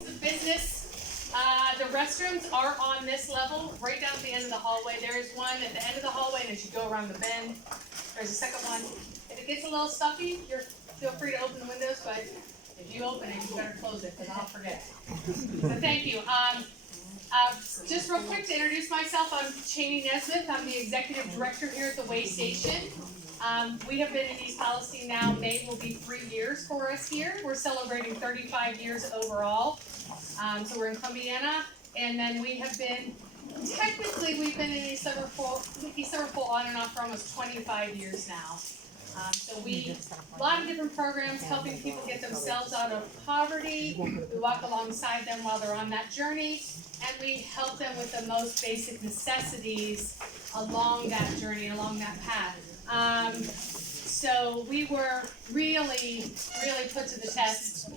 Business. The restrooms are on this level, right down at the end of the hallway. There is one at the end of the hallway, and as you go around the bend, there's a second one. If it gets a little stuffy, feel free to open the windows, but if you open it, you better close it, because I'll forget. So thank you. Just real quick to introduce myself, I'm Cheney Nesmith. I'm the executive director here at the Way Station. We have been in East Palestine now. May will be 3 years for us here. We're celebrating 35 years overall. So we're in Columbiana, and then we have been, technically we've been in East Liverpool on and off for almost 25 years now. So a lot of different programs helping people get themselves out of poverty. We walk alongside them while they're on that journey, and we help them with the most basic necessities along that journey, along that path. So we were really put to the test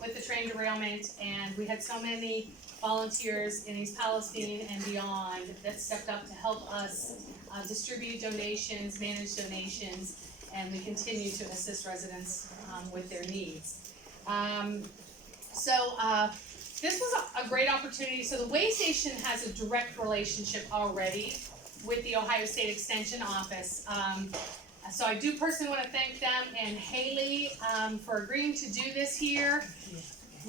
with the train derailment, and we had so many volunteers in East Palestine and beyond that stepped up to help us distribute donations, manage donations, and we continue to assist residents with their needs. This was a great opportunity. So the Way Station has a direct relationship already with the Ohio State Extension Office. So I do personally want to thank them and Haley for agreeing to do this here.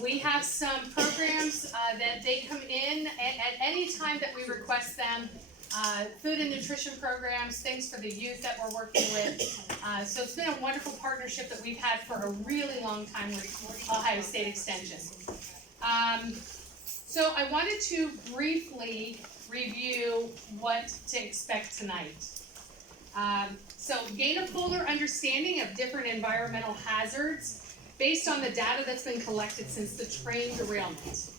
We have some programs that they come in at any time that we request them. Food and nutrition programs, things for the youth that we're working with. So it's been a wonderful partnership that we've had for a really long time with Ohio State Extension. So I wanted to briefly review what to expect tonight. So gain a fuller understanding of different environmental hazards based on the data that's been collected since the train derailment.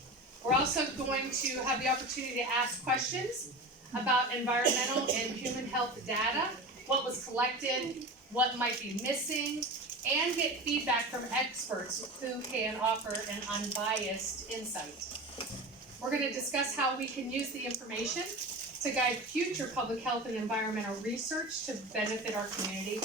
We're also going to have the opportunity to ask questions about environmental and human health data, what was collected, what might be missing, and get feedback from experts who can offer an unbiased insight. We're going to discuss how we can use the information to guide future public health and environmental research to benefit our community.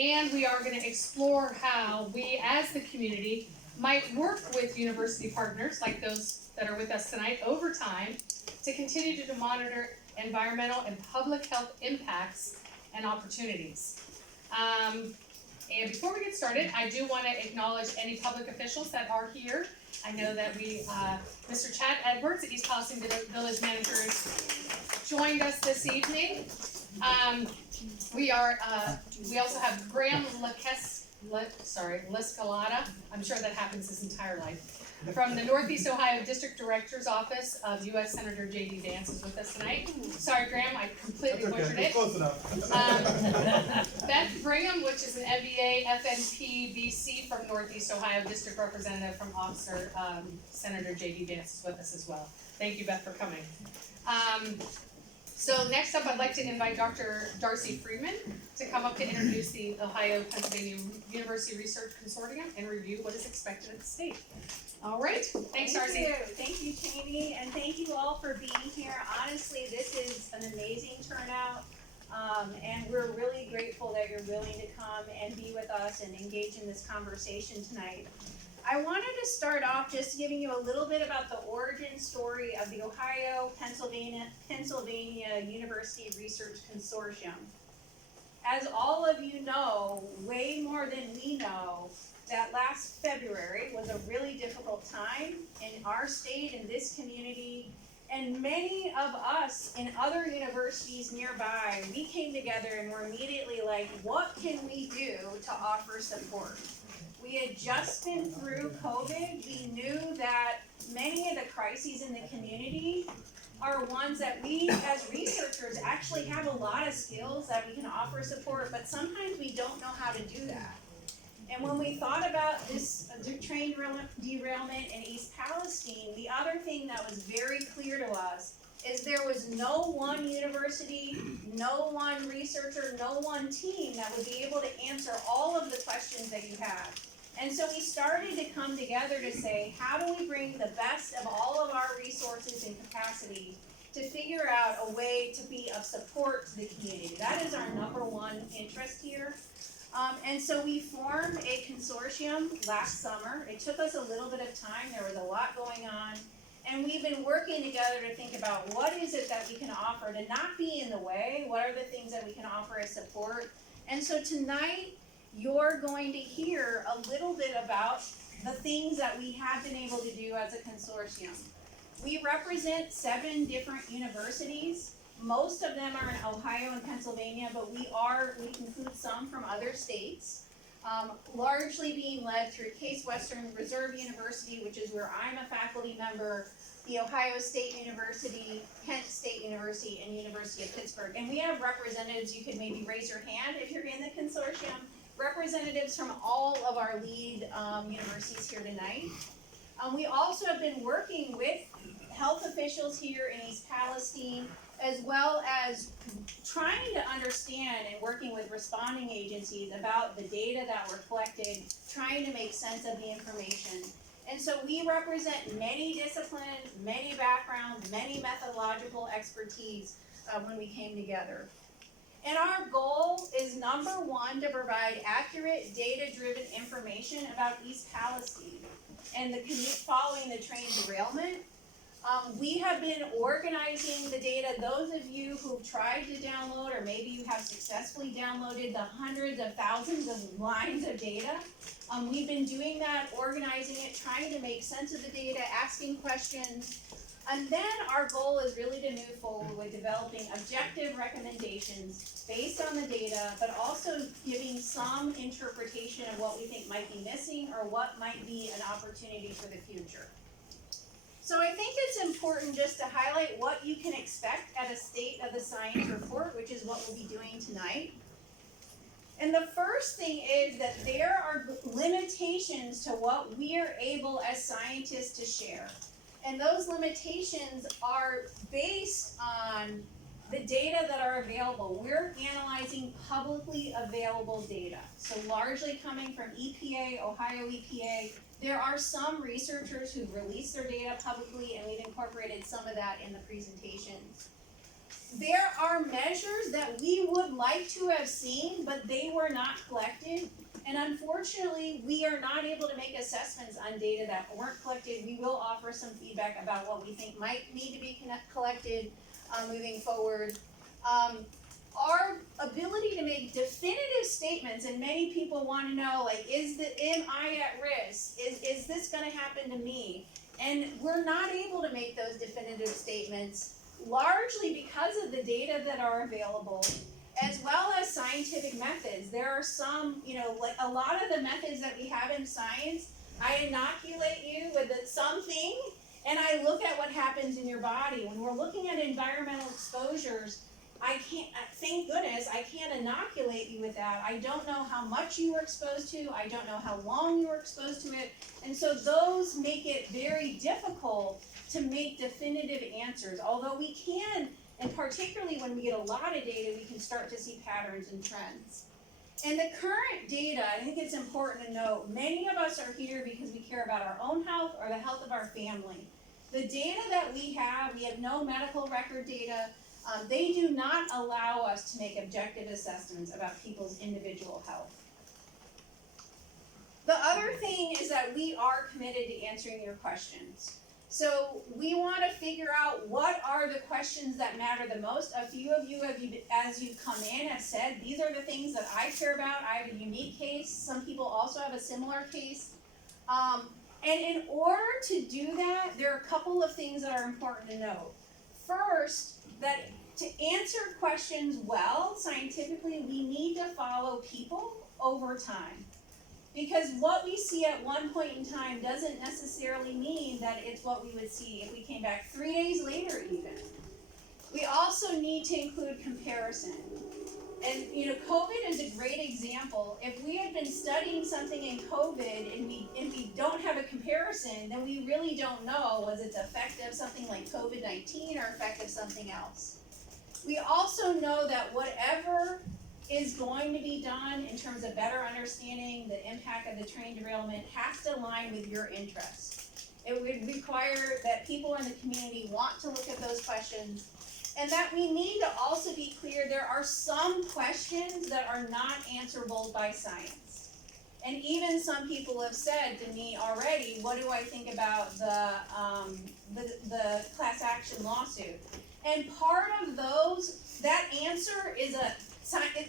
And we are going to explore how we as the community might work with university partners like those that are with us tonight over time to continue to monitor environmental and public health impacts and opportunities. And before we get started, I do want to acknowledge any public officials that are here. I know that Mr. Chad Edwards, East Palestine Village Manager, joined us this evening. We also have Graham Liscalata. I'm sure that happens his entire life. From the Northeast Ohio District Director's Office of U.S. Senator J.D. Vance is with us tonight. Sorry, Graham, I completely butchered it. Close enough. Beth Brigham, which is an MBA FNP BC from Northeast Ohio District Representative from Officer Senator J.D. Vance is with us as well. Thank you, Beth, for coming. So next up, I'd like to invite Dr. Darcy Friedman to come up to introduce the Ohio-Pennsylvania University Research Consortium and review what is expected at the state. All right, thanks, Darcy. Thank you, Cheney, and thank you all for being here. Honestly, this is an amazing turnout, and we're really grateful that you're willing to come and be with us and engage in this conversation tonight. I wanted to start off just giving you a little bit about the origin story of the Ohio-Pennsylvania University Research Consortium. As all of you know, way more than we know, that last February was a really difficult time in our state, in this community, and many of us in other universities nearby, we came together and were immediately like, what can we do to offer support? We had just been through COVID. We knew that many of the crises in the community are ones that we as researchers actually have a lot of skills that we can offer support, but sometimes we don't know how to do that. And when we thought about this train derailment in East Palestine, the other thing that was very clear to us is there was no one university, no one researcher, no one team that would be able to answer all of the questions that you have. And so we started to come together to say, how do we bring the best of all of our resources and capacity to figure out a way to be of support to the community? That is our number one interest here. And so we formed a consortium last summer. It took us a little bit of time, there was a lot going on. And we've been working together to think about what is it that we can offer to not be in the way, what are the things that we can offer as support. And so tonight, you're going to hear a little bit about the things that we have been able to do as a consortium. We represent 7 different universities. Most of them are in Ohio and Pennsylvania, but we include some from other states. Largely being led through Case Western Reserve University, which is where I'm a faculty member, the Ohio State University, Kent State University, and University of Pittsburgh. And we have representatives, you could maybe raise your hand if you're in the consortium, representatives from all of our lead universities here tonight. We also have been working with health officials here in East Palestine, as well as trying to understand and working with responding agencies about the data that were collected, trying to make sense of the information. And so we represent many disciplines, many backgrounds, many methodological expertise when we came together. And our goal is, number one, to provide accurate, data-driven information about East Palestine and the commute following the train derailment. We have been organizing the data. Those of you who've tried to download, or maybe you have successfully downloaded the hundreds of thousands of lines of data, we've been doing that, organizing it, trying to make sense of the data, asking questions. And then our goal is really to move forward with developing objective recommendations based on the data, but also giving some interpretation of what we think might be missing or what might be an opportunity for the future. So I think it's important just to highlight what you can expect at a State of the Science report, which is what we'll be doing tonight. And the first thing is that there are limitations to what we are able as scientists to share. And those limitations are based on the data that are available. We're analyzing publicly available data. So largely coming from EPA, Ohio EPA. There are some researchers who've released their data publicly, and we've incorporated some of that in the presentations. There are measures that we would like to have seen, but they were not collected. And unfortunately, we are not able to make assessments on data that weren't collected. We will offer some feedback about what we think might need to be collected moving forward. Our ability to make definitive statements, and many people want to know, like, am I at risk? Is this going to happen to me? And we're not able to make those definitive statements, largely because of the data that are available, as well as scientific methods. There are some, like a lot of the methods that we have in science, I inoculate you with something, and I look at what happens in your body. When we're looking at environmental exposures, thank goodness, I can't inoculate you with that. I don't know how much you were exposed to. I don't know how long you were exposed to it. And so those make it very difficult to make definitive answers. Although we can, and particularly when we get a lot of data, we can start to see patterns and trends. And the current data, I think it's important to note, many of us are here because we care about our own health or the health of our family. The data that we have no medical record data. They do not allow us to make objective assessments about people's individual health. The other thing is that we are committed to answering your questions. So we want to figure out what are the questions that matter the most. A few of you, as you've come in, have said, these are the things that I care about. I have a unique case. Some people also have a similar case. And in order to do that, there are a couple of things that are important to note. First, that to answer questions well, scientifically, we need to follow people over time. Because what we see at one point in time doesn't necessarily mean that it's what we would see if we came back 3 days later even. We also need to include comparison. And COVID is a great example. If we had been studying something in COVID and we don't have a comparison, then we really don't know, was it the effect of something like COVID-19 or effect of something else. We also know that whatever is going to be done in terms of better understanding the impact of the train derailment has to align with your interests. It would require that people in the community want to look at those questions, And that we need to also be clear, there are some questions that are not answerable by science. And even some people have said to me already, what do I think about the class action lawsuit? And part of those, that answer is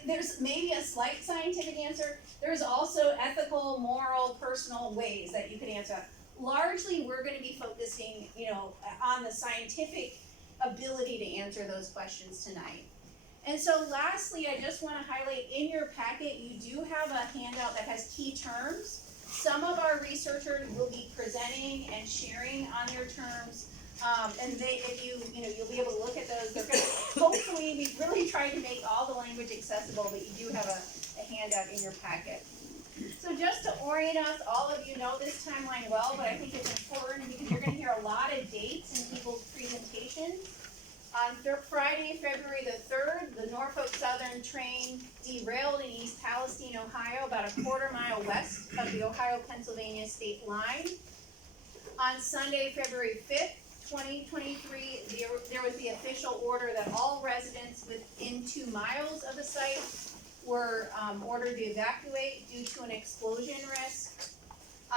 there's maybe a slight scientific answer, there's also ethical, moral, personal ways that you can answer that. Largely, we're gonna be focusing, on the scientific ability to answer those questions tonight. And so lastly, I just wanna highlight, in your packet, you do have a handout that has key terms. Some of our researchers will be presenting and sharing on their terms. And you'll be able to look at those. They're gonna, hopefully, we've really tried to make all the language accessible, but you do have a handout in your packet. So just to orient us, all of you know this timeline well, but I think it's important because you're gonna hear a lot of dates in people's presentations. On Friday, February the 3rd, the Norfolk Southern train derailed in East Palestine, Ohio, about a quarter-mile west of the Ohio-Pennsylvania state line. On Sunday, February 5th, 2023, there was the official order that all residents within 2 miles of the site were ordered to evacuate due to an explosion risk.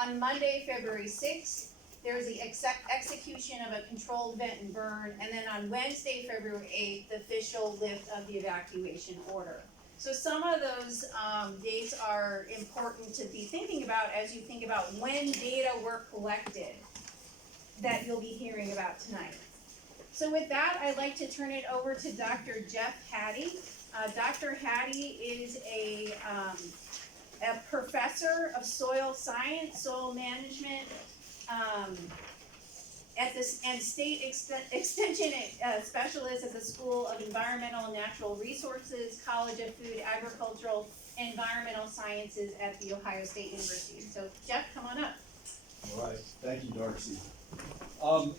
On Monday, February 6th, there was the execution of a controlled vent and burn, and then on Wednesday, February 8th, the official lift of the evacuation order. So some of those dates are important to be thinking about as you think about when data were collected that you'll be hearing about tonight. So with that, I'd like to turn it over to Dr. Jeff Hattie. Dr. Hattie is a professor of soil science, soil management, and state extension specialist at the School of Environmental and Natural Resources, College of Food, Agricultural, and Environmental Sciences at the Ohio State University. So Jeff, come on up. All right, thank you, Darcy.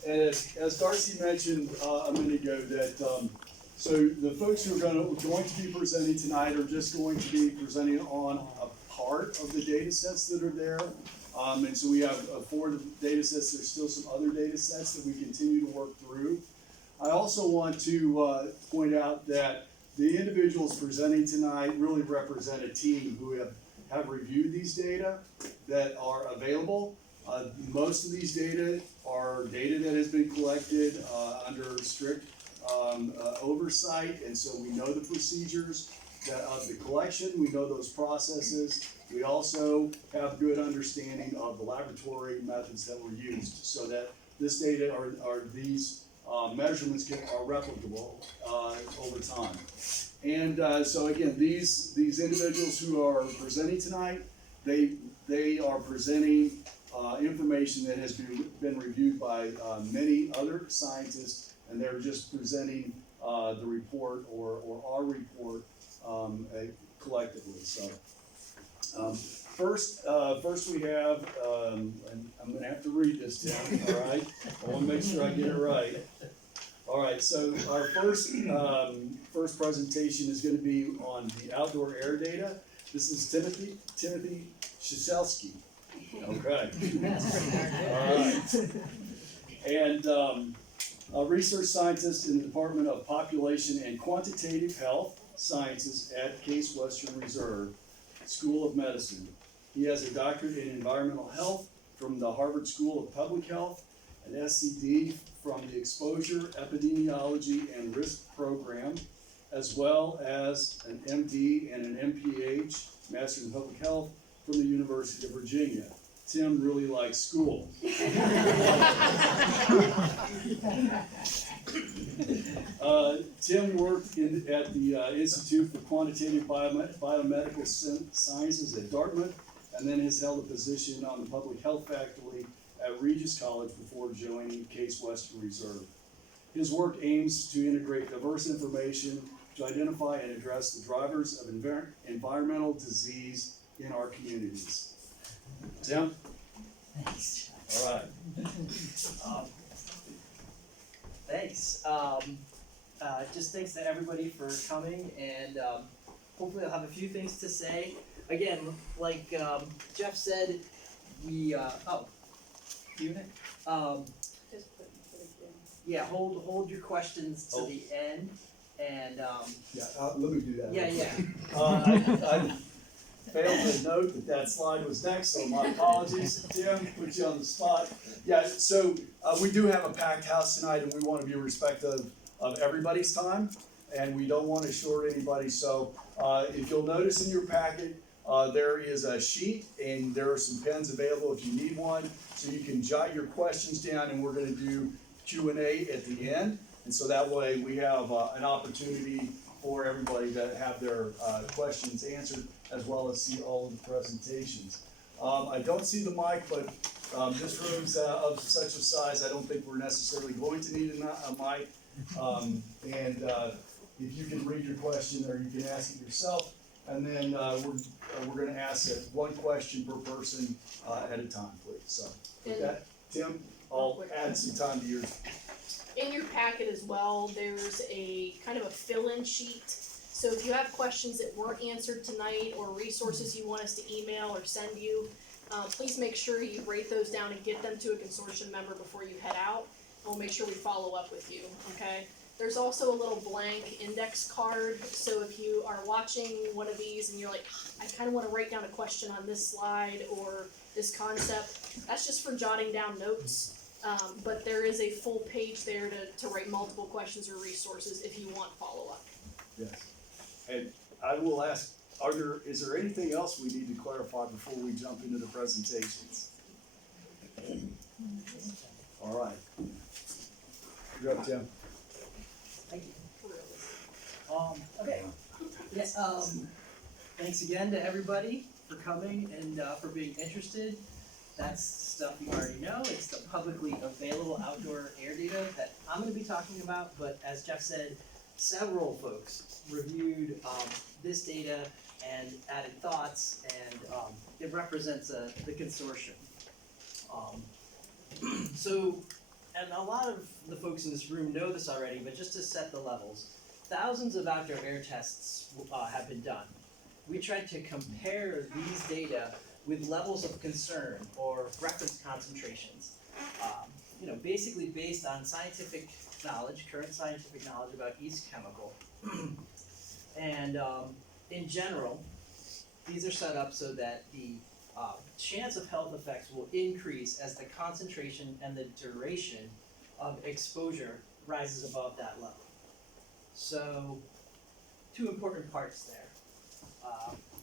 As Darcy mentioned a minute ago, that so the folks who are going to be presenting tonight are just going to be presenting on a part of the data sets that are there. And so we have 4 data sets. There's still some other data sets that we continue to work through. I also want to point out that the individuals presenting tonight really represent a team who have reviewed these data that are available. Most of these data are data that has been collected under strict oversight, and so we know the procedures of the collection, we know those processes. We also have good understanding of the laboratory methods that were used, so that this data or these measurements are replicable over time. And so again, these individuals who are presenting tonight, they are presenting information that has been reviewed by many other scientists, and they're just presenting the report or our report collectively. So first we have, and I'm going to have to read this, Tim. All right, I want to make sure I get it right. All right, so our first presentation is going to be on the outdoor air data. This is Timothy Shiselski. Okay. All right. And a research scientist in the Department of Population and Quantitative Health Sciences at Case Western Reserve School of Medicine. He has a doctorate in environmental health from the Harvard School of Public Health, an SCD from the Exposure Epidemiology and Risk Program, as well as an MD and an MPH, Master in Public Health, from the University of Virginia. Tim really likes school. Tim worked at the Institute for Quantitative Biomedical Sciences at Dartmouth, and then has held a position on the Public Health faculty at Regis College before joining Case Western Reserve. His work aims to integrate diverse information to identify and address the drivers of environmental disease in our communities. Tim? Thanks. All right. Thanks. Just thanks to everybody for coming, and hopefully I'll have a few things to say. Again, like Jeff said, we, you Nick? Just put Yeah, hold your questions to the end, and Yeah, let me do that. yeah, real yeah. quick. I failed to note that slide was next, so my apologies. Tim, put you on the spot. Yeah, so we do have a packed house tonight, and we want to be respectful of everybody's time, and we don't want to short anybody. So if you'll notice in your packet, there is a sheet, and there are some pens available if you need one, so you can jot your questions down, and we're going to do Q&A at the end. And so that way we have an opportunity for everybody to have their questions answered, as well as see all of the presentations. I don't see the mic, but this room's of such a size, I don't think we're necessarily going to need a mic. And if you can read your question, or you can ask it yourself, and then we're gonna ask it one question per person at a time, please. So with that, Tim, I'll add some time to yours. In your packet as well, there's a kind of a fill-in sheet. So if you have questions that weren't answered tonight, or resources you want us to email or send you, please make sure you write those down and get them to a consortium member before you head out. And we'll make sure we follow up with you, okay? There's also a little blank index card, so if you are watching one of these and you're like, I kinda wanna write down a question on this slide or this concept, that's just for jotting down notes. But there is a full page there to write multiple questions or resources if you want follow-up. Yes. And I will ask, is there anything else we need to clarify before we jump into the presentations? All right. You're up, Tim. Thank you. Okay. Yes. Thanks again to everybody for coming and for being interested. That's stuff you already know. It's the publicly available outdoor air data that I'm going to be talking about. But as Jeff said, several folks reviewed this data and added thoughts, and it represents the consortium. So, and a lot of the folks in this room know this already, but just to set the levels, thousands of outdoor air tests have been done. We tried to compare these data with levels of concern or reference concentrations. Basically based on scientific knowledge, current scientific knowledge about each chemical. And in general, these are set up so that the chance of health effects will increase as the concentration and the duration of exposure rises above that level. So, two important parts there.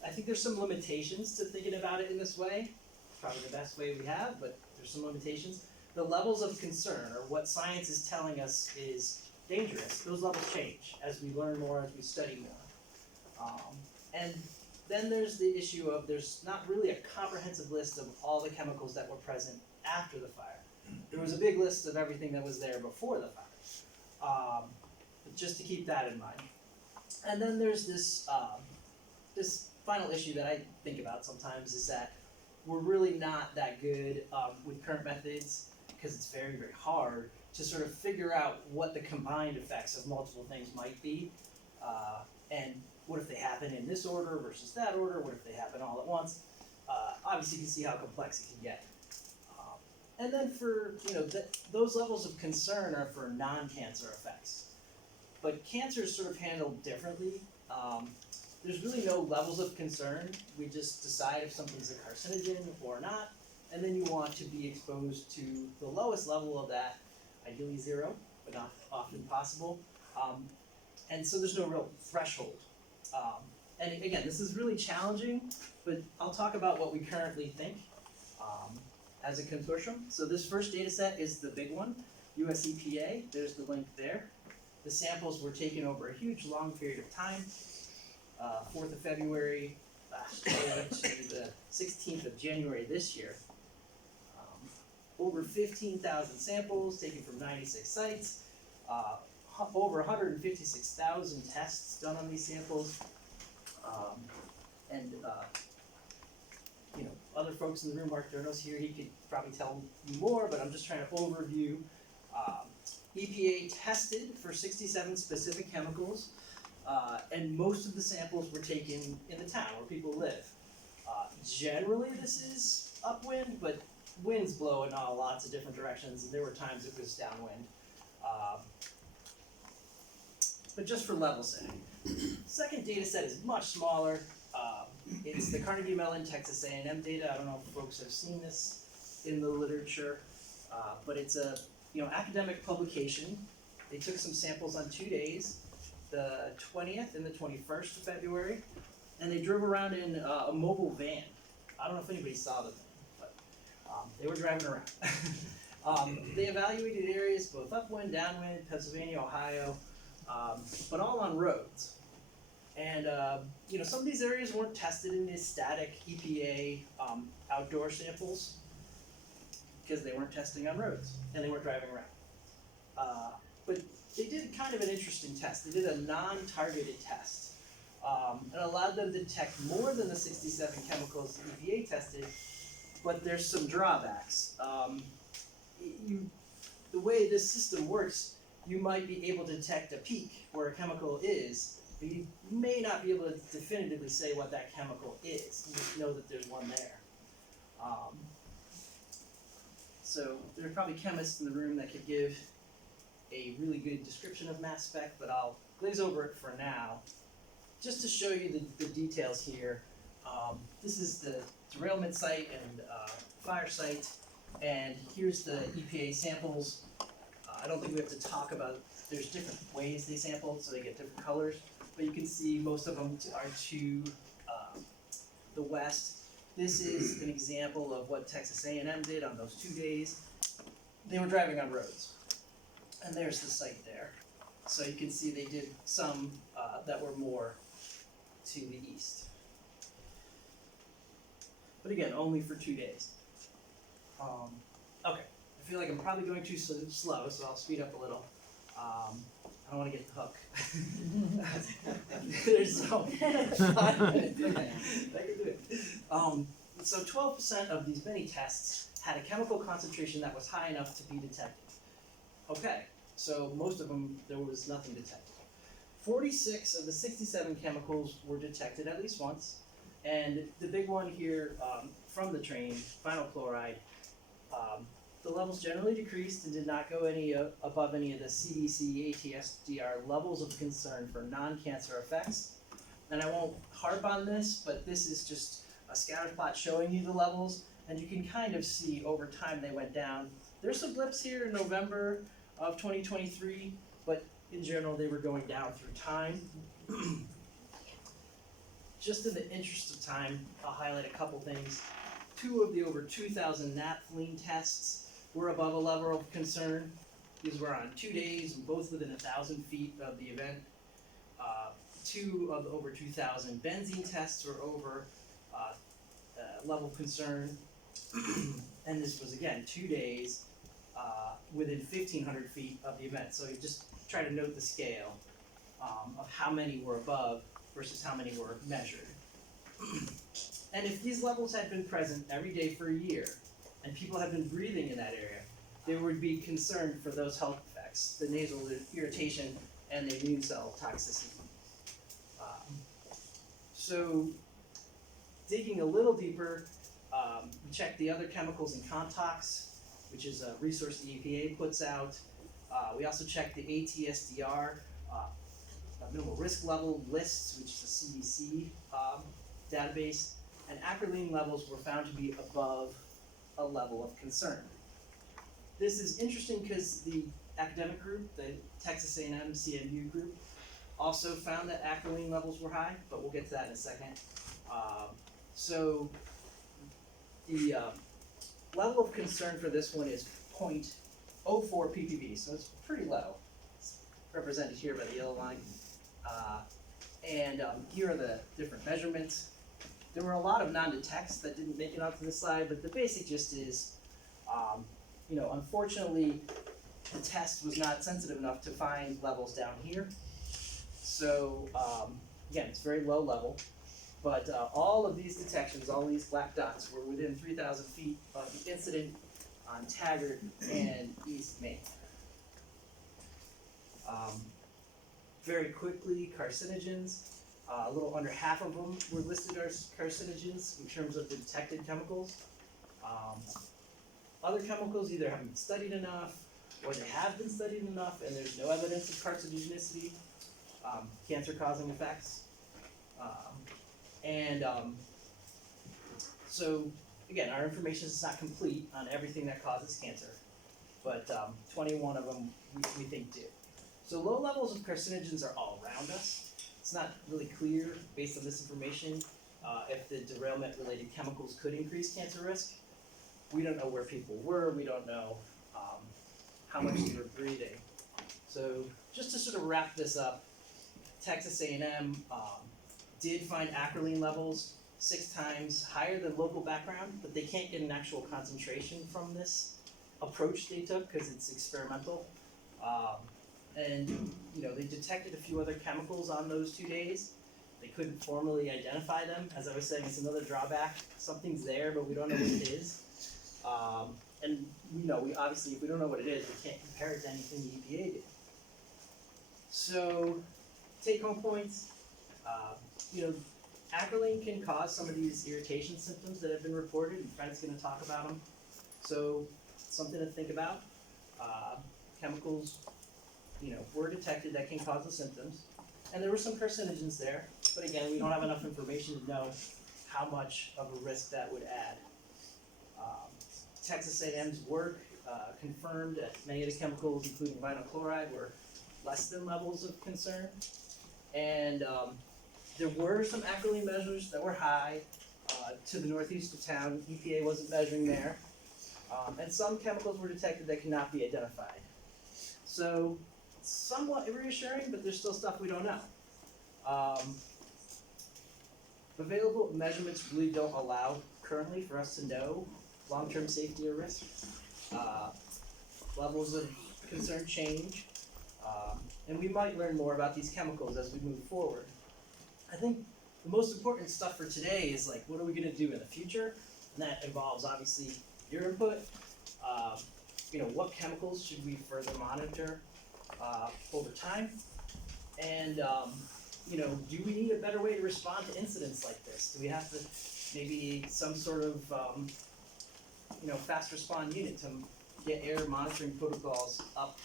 I think there's some limitations to thinking about it in this way. It's probably the best way we have, but there's some limitations. The levels of concern, or what science is telling us is dangerous, those levels change as we learn more, as we study more. And then there's the issue of there's not really a comprehensive list of all the chemicals that were present after the fire. There was a big list of everything that was there before the fire. But just to keep that in mind. And then there's this final issue that I think about sometimes is that we're really not that good with current methods, because it's very, very hard to sort of figure out what the combined effects of multiple things might be, and what if they happen in this order versus that order, what if they happen all at once. Obviously you can see how complex it can get. And then for, those levels of concern are for non-cancer effects. But cancer is sort of handled differently. There's really no levels of concern. We just decide if something's a carcinogen or not, and then you want to be exposed to the lowest level of that, ideally 0, but not often possible. And so there's no real threshold. And again, this is really challenging, but I'll talk about what we currently think as a consortium. So this first data set is the big one, US EPA, there's the link there. The samples were taken over a huge long period of time. 4th of February last year to the 16th of January this year. Over 15,000 samples taken from 96 sites, over 156,000 tests done on these samples, and other folks in the room, Mark Durnos here, he could probably tell you more, but I'm just trying to overview. EPA tested for 67 specific chemicals. And most of the samples were taken in the town where people live. Generally this is upwind, but winds blow in lots of different directions, and there were times it was downwind. But just for level setting. Second data set is much smaller. It's the Carnegie Mellon Texas A&M data. I don't know if folks have seen this in the literature, but it's a academic publication. They took some samples on 2 days, the 20th and the 21st of February, and they drove around in a mobile van. I don't know if anybody saw the van, but they were driving around. They evaluated areas both upwind, downwind, Pennsylvania, Ohio, but all on roads. And some of these areas weren't tested in these static EPA outdoor samples because they weren't testing on roads and they weren't driving around. But they did kind of an interesting test. They did a non-targeted test and allowed them to detect more than the 67 chemicals the EPA tested, but there's some drawbacks. The way this system works, you might be able to detect a peak where a chemical is, but you may not be able to definitively say what that chemical is. You just know that there's one there. So there are probably chemists in the room that could give a really good description of mass spec, but I'll glaze over it for now. Just to show you the details here, this is the derailment site and fire site, and here's the EPA samples. I don't think we have to talk about, there's different ways they sampled, so they get different colors, but you can see most of them are to the west. This is an example of what Texas A&M did on those 2 days. They were driving on roads, and there's the site there. So you can see they did some that were more to the east. But again, only for 2 days. Okay, I feel like I'm probably going too slow, so I'll speed up a little. I don't want to get the hook. There's so 5 minutes. Okay, I can do it. So 12% of these mini tests had a chemical concentration that was high enough to be detected. Okay, so most of them, there was nothing detected. 46 of the 67 chemicals were detected at least once, and the big one here from the train, vinyl chloride, the levels generally decreased and did not go any above any of the CDC ATSDR levels of concern for non-cancer effects. And I won't harp on this, but this is just a scatter plot showing you the levels, and you can kind of see over time they went down. There's some blips here in November of 2023, but in general they were going down through time. Just in the interest of time, I'll highlight a couple things. 2 of the over 2,000 naphthalene tests were above a level of concern. These were on 2 days, both within 1,000 feet of the event. 2 of the over 2,000 benzene tests were over level of concern. And this was again 2 days within 1,500 feet of the event. So you just try to note the scale of how many were above versus how many were measured. And if these levels had been present every day for a year, and people had been breathing in that area, they would be concerned for those health effects, the nasal irritation and the immune cell toxicity. So digging a little deeper, we checked the other chemicals in Contox, which is a resource the EPA puts out. We also checked the ATSDR, minimal risk level lists, which is a CDC database, and acrolein levels were found to be above a level of concern. This is interesting because the academic group, the Texas A&M CMU group, also found that acrolein levels were high, but we'll get to that in a second. So the level of concern for this one is 0.04 ppb, so it's pretty low. It's represented here by the yellow line. And here are the different measurements. There were a lot of non-detects that didn't make it onto the slide, but the basic gist is, unfortunately, the test was not sensitive enough to find levels down here. So, again, it's very low level, but all of these detections, all these black dots, were within 3,000 feet of the incident on Taggart and East Main. Very quickly, carcinogens. A little under half of them were listed as carcinogens in terms of the detected chemicals. Other chemicals either haven't been studied enough or they have been studied enough and there's no evidence of carcinogenicity, cancer-causing effects. So again, our information is not complete on everything that causes cancer, but 21 of them we think do. So low levels of carcinogens are all around us. It's not really clear based on this information if the derailment-related chemicals could increase cancer risk. We don't know where people were. We don't know how much they were breathing. So just to sort of wrap this up, Texas A&M did find acrolein levels 6 times higher than local background, but they can't get an actual concentration from this approach they took because it's experimental. And you know, they detected a few other chemicals on those 2 days. They couldn't formally identify them. As I was saying, it's another drawback. Something's there, but we don't know what it is. And we obviously, if we don't know what it is, we can't compare it to anything the EPA did. So, take-home points. Acrolein can cause some of these irritation symptoms that have been reported, and Fred's going to talk about them. So, something to think about. Chemicals, were detected that can cause the symptoms. And there were some carcinogens there, but again, we don't have enough information to know how much of a risk that would add. Texas A&M's work confirmed that many of the chemicals, including vinyl chloride, were less than levels of concern. And there were some acrolein measures that were high to the northeast of town. EPA wasn't measuring there. And some chemicals were detected that cannot be identified. So, somewhat reassuring, but there's still stuff we don't know. Available measurements really don't allow currently for us to know long-term safety or risk. Levels of concern change, and we might learn more about these chemicals as we move forward. I think the most important stuff for today is like, what are we going to do in the future? And that involves obviously your input. What chemicals should we further monitor over time? And do we need a better way to respond to incidents like this? Do we have to maybe some sort of fast respond unit to get air monitoring protocols up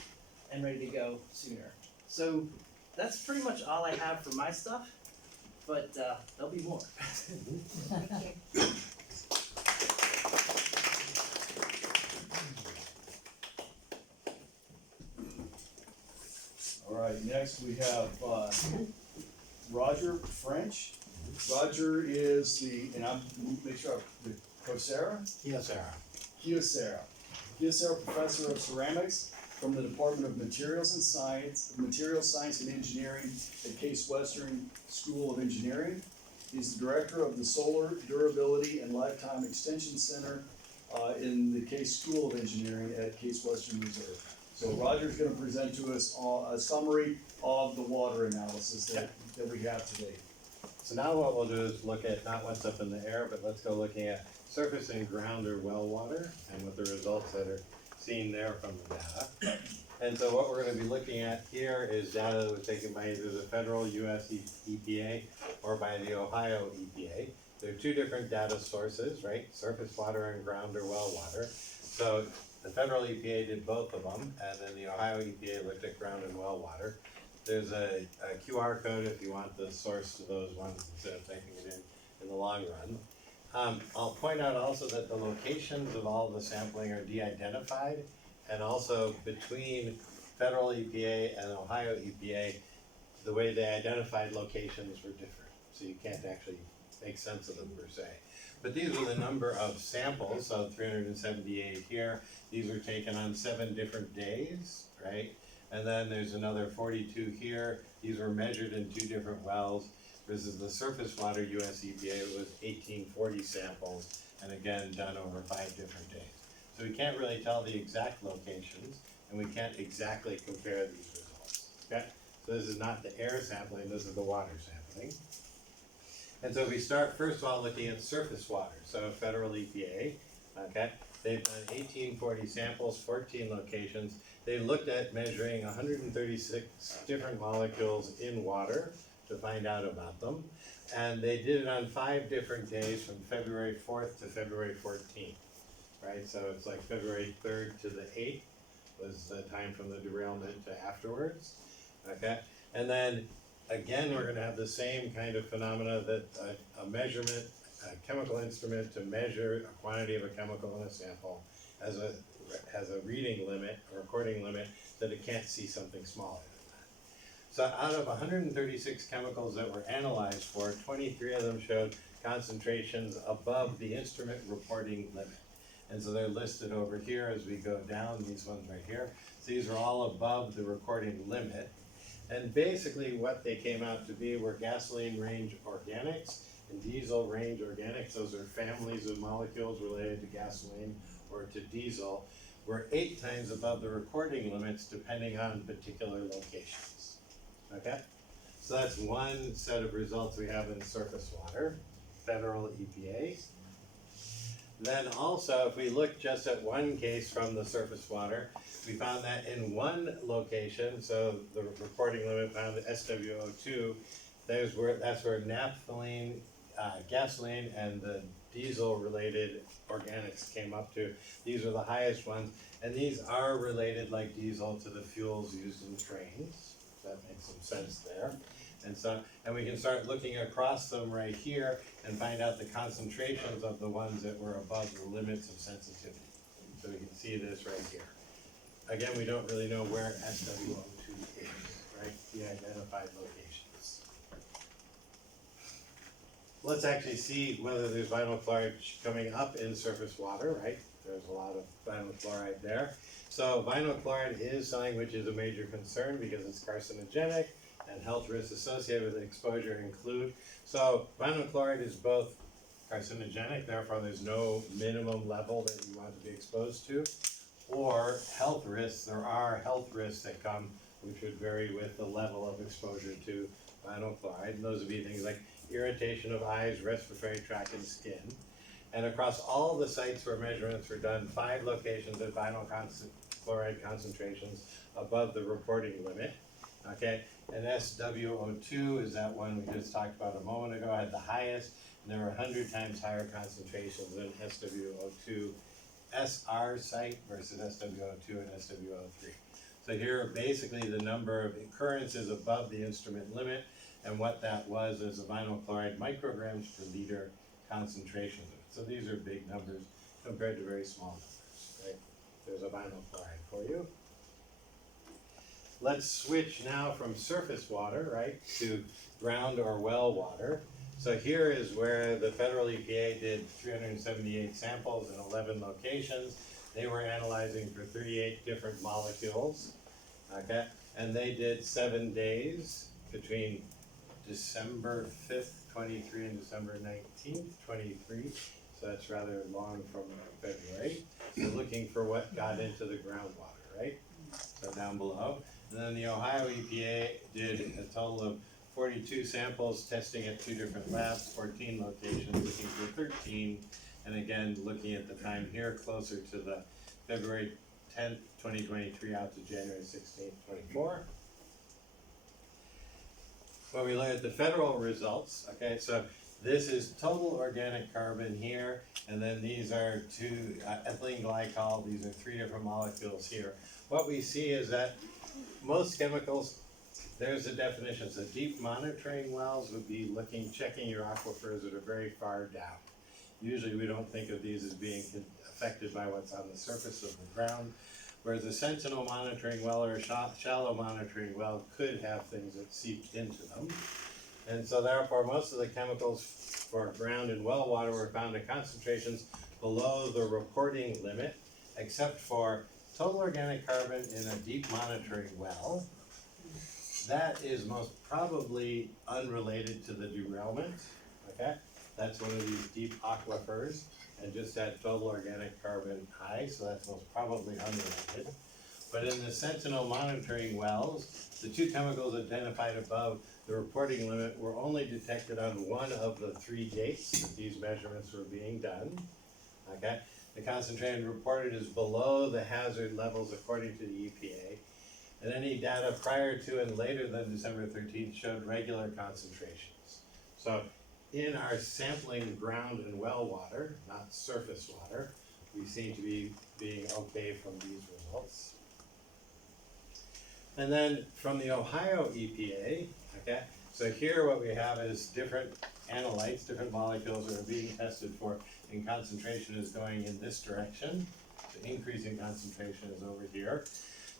and ready to go sooner? So that's pretty much all I have for my stuff, but there'll be more. All right, next we have Roger French. Roger is and I'm make sure the Kyocera Professor of Ceramics from the Department of Materials Science and Engineering at Case Western School of Engineering. He's the director of the Solar Durability and Lifetime Extension Center in the Case School of Engineering at Case Western Reserve. So Roger's going to present to us a summary of the water analysis that we have today. So now what we'll do is look at not what's up in the air, but let's go looking at surface and ground or well water and what the results that are seen there from the data. And so what we're going to be looking at here is data that was taken by either the federal US EPA or by the Ohio EPA. There are 2 different data sources, right? Surface water and ground or well water. So the federal EPA did both of them, and then the Ohio EPA looked at ground and well water. There's a QR code if you want the source to those ones instead of typing it in the long run. I'll point out also that the locations of all the sampling are de-identified, and also between federal EPA and Ohio EPA, the way they identified locations were different. So you can't actually make sense of them per se. But these are the number of samples, so 378 here. These were taken on 7 different days, right? And then there's another 42 here. These were measured in 2 different wells. This is the surface water US EPA. It was 1840 samples, and again, done over 5 different days. So we can't really tell the exact locations, and we can't exactly compare these results, okay? So this is not the air sampling, this is the water sampling. And so if we start first of all looking at surface water, so federal EPA, okay? They've done 1840 samples, 14 locations. They looked at measuring 136 different molecules in water to find out about them. And they did it on 5 different days from February 4th to February 14th, right? So it's like February 3rd to the 8th was the time from the derailment to afterwards, okay? And then, again, we're gonna have the same kind of phenomena that a measurement, a chemical instrument to measure a quantity of a chemical in a sample has a reading limit, a recording limit, that it can't see something smaller than that. So out of 136 chemicals that were analyzed for, 23 of them showed concentrations above the instrument reporting limit. And so they're listed over here as we go down, these ones right here. So these are all above the recording limit. And basically what they came out to be were gasoline range organics and diesel range organics. Those are families of molecules related to gasoline or to diesel, were 8 times above the recording limits depending on particular locations. Okay? So that's one set of results we have in surface water, federal EPA. Then also, if we look just at one case from the surface water, we found that in one location, so the reporting limit found the SWO2, that's where naphthalene, gasoline, and the diesel-related organics came up to. These are the highest ones, and these are related, like diesel, to the fuels used in trains. That makes some sense there. And we can start looking across them right here and find out the concentrations of the ones that were above the limits of sensitivity. So we can see this right here. Again, we don't really know where SWO2 is, right? The identified locations. Let's actually see whether there's vinyl chloride coming up in surface water, right? There's a lot of vinyl chloride there. So vinyl chloride is something which is a major concern because it's carcinogenic, and health risks associated with exposure include. So vinyl chloride is both carcinogenic, therefore there's no minimum level that you want to be exposed to, or health risks. There are health risks that come, which would vary with the level of exposure to vinyl chloride, and those would be things like irritation of eyes, respiratory tract, and skin. And across all the sites where measurements were done, 5 locations at vinyl chloride concentrations above the reporting limit. Okay, and SWO2 is that one we just talked about a moment ago, had the highest, and there were 100 times higher concentrations in SWO2 SR site versus SWO2 and SWO3. So here, basically, the number of occurrences above the instrument limit, and what that was is a vinyl chloride micrograms per liter concentration. So these are big numbers compared to very small numbers, right? There's a vinyl chloride for you. Let's switch now from surface water, right, to ground or well water. So here is where the federal EPA did 378 samples in 11 locations. They were analyzing for 38 different molecules, okay? And they did 7 days between December 5th, 23 and December 19th, 23. So that's rather long from February. So looking for what got into the groundwater, right? So down below. And then the Ohio EPA did a total of 42 samples, testing at 2 different labs, 14 locations, looking for 13. And again, looking at the time here, closer to the February 10th, 2023 out to January 16th, 24. When we look at the federal results, okay, so this is total organic carbon here, and then these are 2 ethylene glycol, these are 3 different molecules here. What we see is that most chemicals, there's a definition, so deep monitoring wells would be checking your aquifers that are very far down. Usually we don't think of these as being affected by what's on the surface of the ground, whereas a sentinel monitoring well or a shallow monitoring well could have things that seep into them. And so therefore, most of the chemicals for ground and well water were found at concentrations below the reporting limit, except for total organic carbon in a deep monitoring well. That is most probably unrelated to the derailment, okay? That's one of these deep aquifers, and just had total organic carbon high, so that's most probably unrelated. But in the sentinel monitoring wells, the 2 chemicals identified above the reporting limit were only detected on one of the 3 dates that these measurements were being done, okay? The concentration reported is below the hazard levels according to the EPA, and any data prior to and later than December 13th showed regular concentrations. So in our sampling ground and well water, not surface water, we seem to be being okay from these results. And then from the Ohio EPA, okay, so here what we have is different analytes, different molecules that are being tested for, and concentration is going in this direction. The increasing concentration is over here.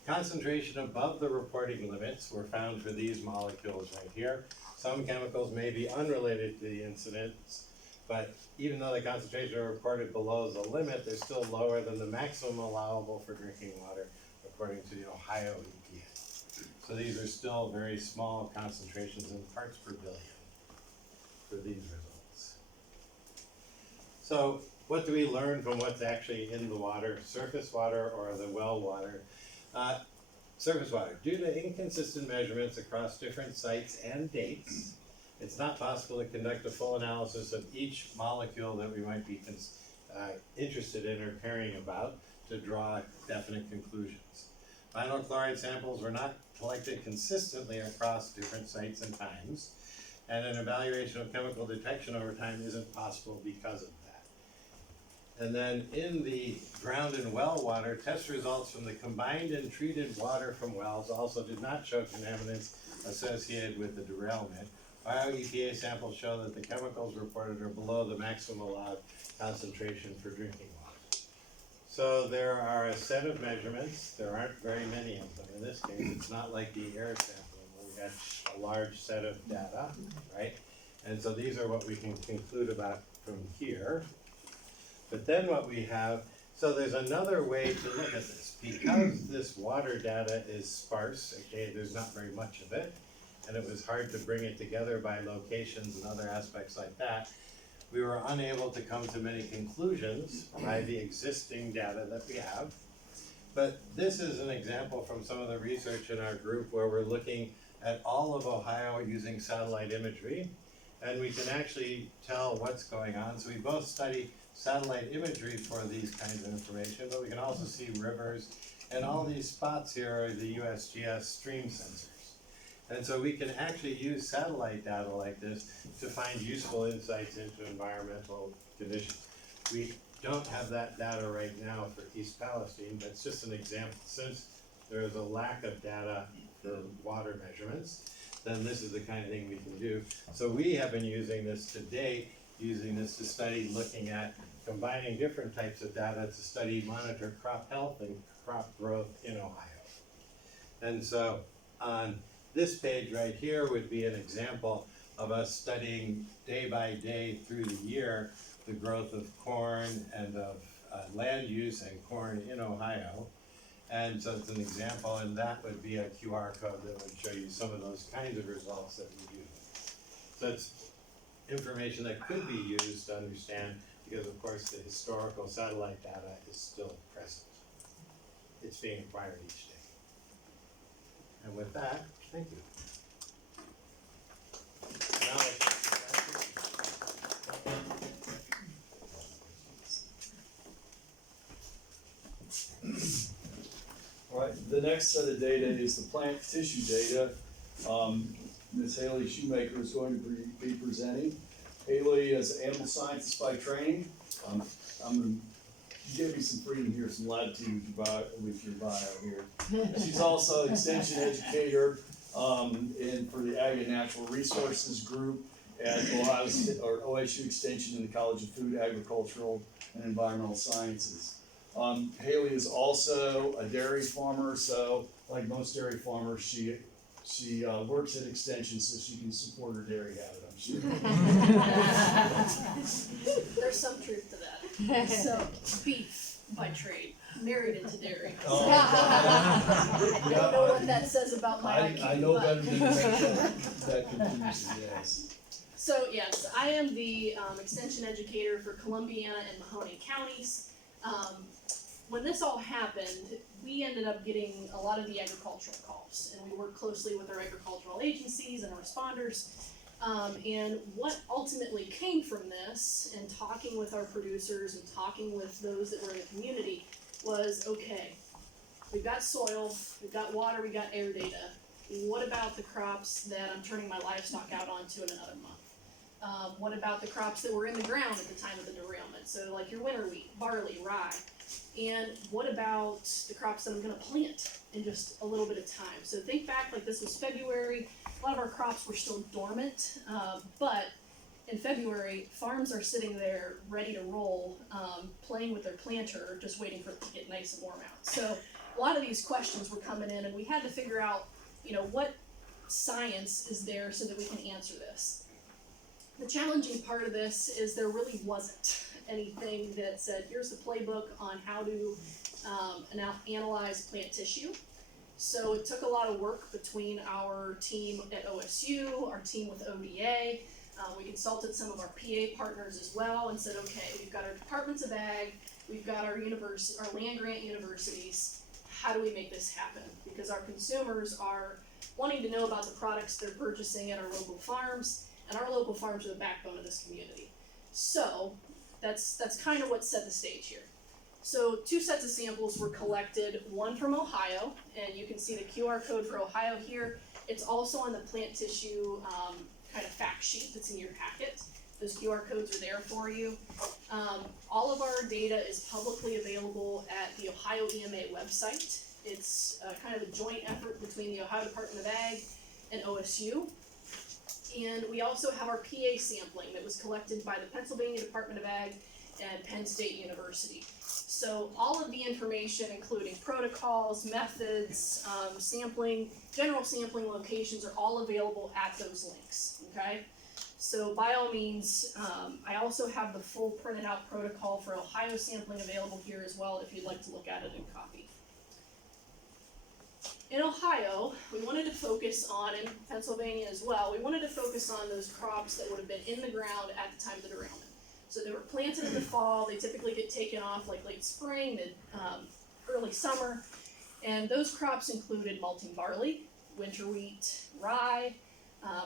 Concentration above the reporting limits were found for these molecules right here. Some chemicals may be unrelated to the incidents, but even though the concentration are reported below the limit, they're still lower than the maximum allowable for drinking water, according to the Ohio EPA. So these are still very small concentrations in parts per billion for these results. So what do we learn from what's actually in the water, surface water or the well water? Surface water. Due to inconsistent measurements across different sites and dates, it's not possible to conduct a full analysis of each molecule that we might be interested in or caring about to draw definite conclusions. Vinyl chloride samples were not collected consistently across different sites and times, and an evaluation of chemical detection over time isn't possible because of that. And then in the ground and well water, test results from the combined and treated water from wells also did not show contaminants associated with the derailment. Ohio EPA samples show that the chemicals reported are below the maximum allowed concentration for drinking water. So there are a set of measurements. There aren't very many of them. In this case, it's not like the air sampling where we got a large set of data, right? And so these are what we can conclude about from here. But then what we have, so there's another way to look at this. Because this water data is sparse, okay, there's not very much of it, and it was hard to bring it together by locations and other aspects like that, we were unable to come to many conclusions by the existing data that we have. But this is an example from some of the research in our group where we're looking at all of Ohio using satellite imagery, and we can actually tell what's going on. So we both study satellite imagery for these kinds of information, but we can also see rivers, and all these spots here are the USGS stream sensors. And so we can actually use satellite data like this to find useful insights into environmental conditions. We don't have that data right now for East Palestine, but it's just an example. Since there is a lack of data for water measurements, then this is the kind of thing we can do. So we have been using this to date, using this to study, looking at combining different types of data to study, monitor crop health and crop growth in Ohio. And so on this page right here would be an example of us studying day by day through the year the growth of corn and of land use and corn in Ohio. And so it's an example, and that would be a QR code that would show you some of those kinds of results that we do. So it's information that could be used to understand, because of course the historical satellite data is still present. It's being acquired each day. And with that, thank you. Now I think All right, the next set of data is the plant tissue data. Ms. Haley Shoemaker is going to be presenting. Haley is an animal scientist by training. I'm gonna give you some freedom here, some latitude with your bio here. She's also an extension educator and for the Ag and Natural Resources Group at Ohio State, or OSU Extension in the College of Food, Agricultural, and Environmental Sciences. Haley is also a dairy farmer, so like most dairy farmers, she works at Extension so she can support her dairy habit, I'm sure. There's some truth to that. So, beef by trade, married into dairy. Oh, I don't know what that says about my IQ, I know but- better than to make that conclusion, yes. So yes, I am the extension educator for Columbiana and Mahoney counties. When this all happened, we ended up getting a lot of the agricultural calls, and we work closely with our agricultural agencies and responders. And what ultimately came from this, and talking with our producers and talking with those that were in the community, was okay, we've got soil, we've got water, we've got air data. What about the crops that I'm turning my livestock out onto in another month? What about the crops that were in the ground at the time of the derailment? So like your winter wheat, barley, rye. And what about the crops that I'm gonna plant in just a little bit of time? So think back, like this was February, a lot of our crops were still dormant, but in February, farms are sitting there ready to roll, playing with their planter, just waiting for it to get nice and warm out. So a lot of these questions were coming in and we had to figure out, what science is there so that we can answer this. The challenging part of this is there really wasn't anything that said, here's the playbook on how to analyze plant tissue. So it took a lot of work between our team at OSU, our team with ODA. We consulted some of our PA partners as well and said, okay, we've got our departments of ag, we've got our land grant universities. How do we make this happen? Because our consumers are wanting to know about the products they're purchasing at our local farms, and our local farms are the backbone of this community. So that's kind of what set the stage here. So 2 sets of samples were collected, one from Ohio, and you can see the QR code for Ohio here. It's also on the plant tissue kind of fact sheet that's in your packet. Those QR codes are there for you. All of our data is publicly available at the Ohio EMA website. It's kind of a joint effort between the Ohio Department of Ag and OSU. And we also have our PA sampling that was collected by the Pennsylvania Department of Ag and Penn State University. So all of the information, including protocols, methods, sampling, general sampling locations are all available at those links, okay? So by all means, I also have the full printed out protocol for Ohio sampling available here as well if you'd like to look at it in copy. In Ohio, we wanted to focus on, in Pennsylvania as well, we wanted to focus on those crops that would have been in the ground at the time of the derailment. So they were planted in the fall, they typically get taken off like late spring, early summer, and those crops included malting barley, winter wheat, rye,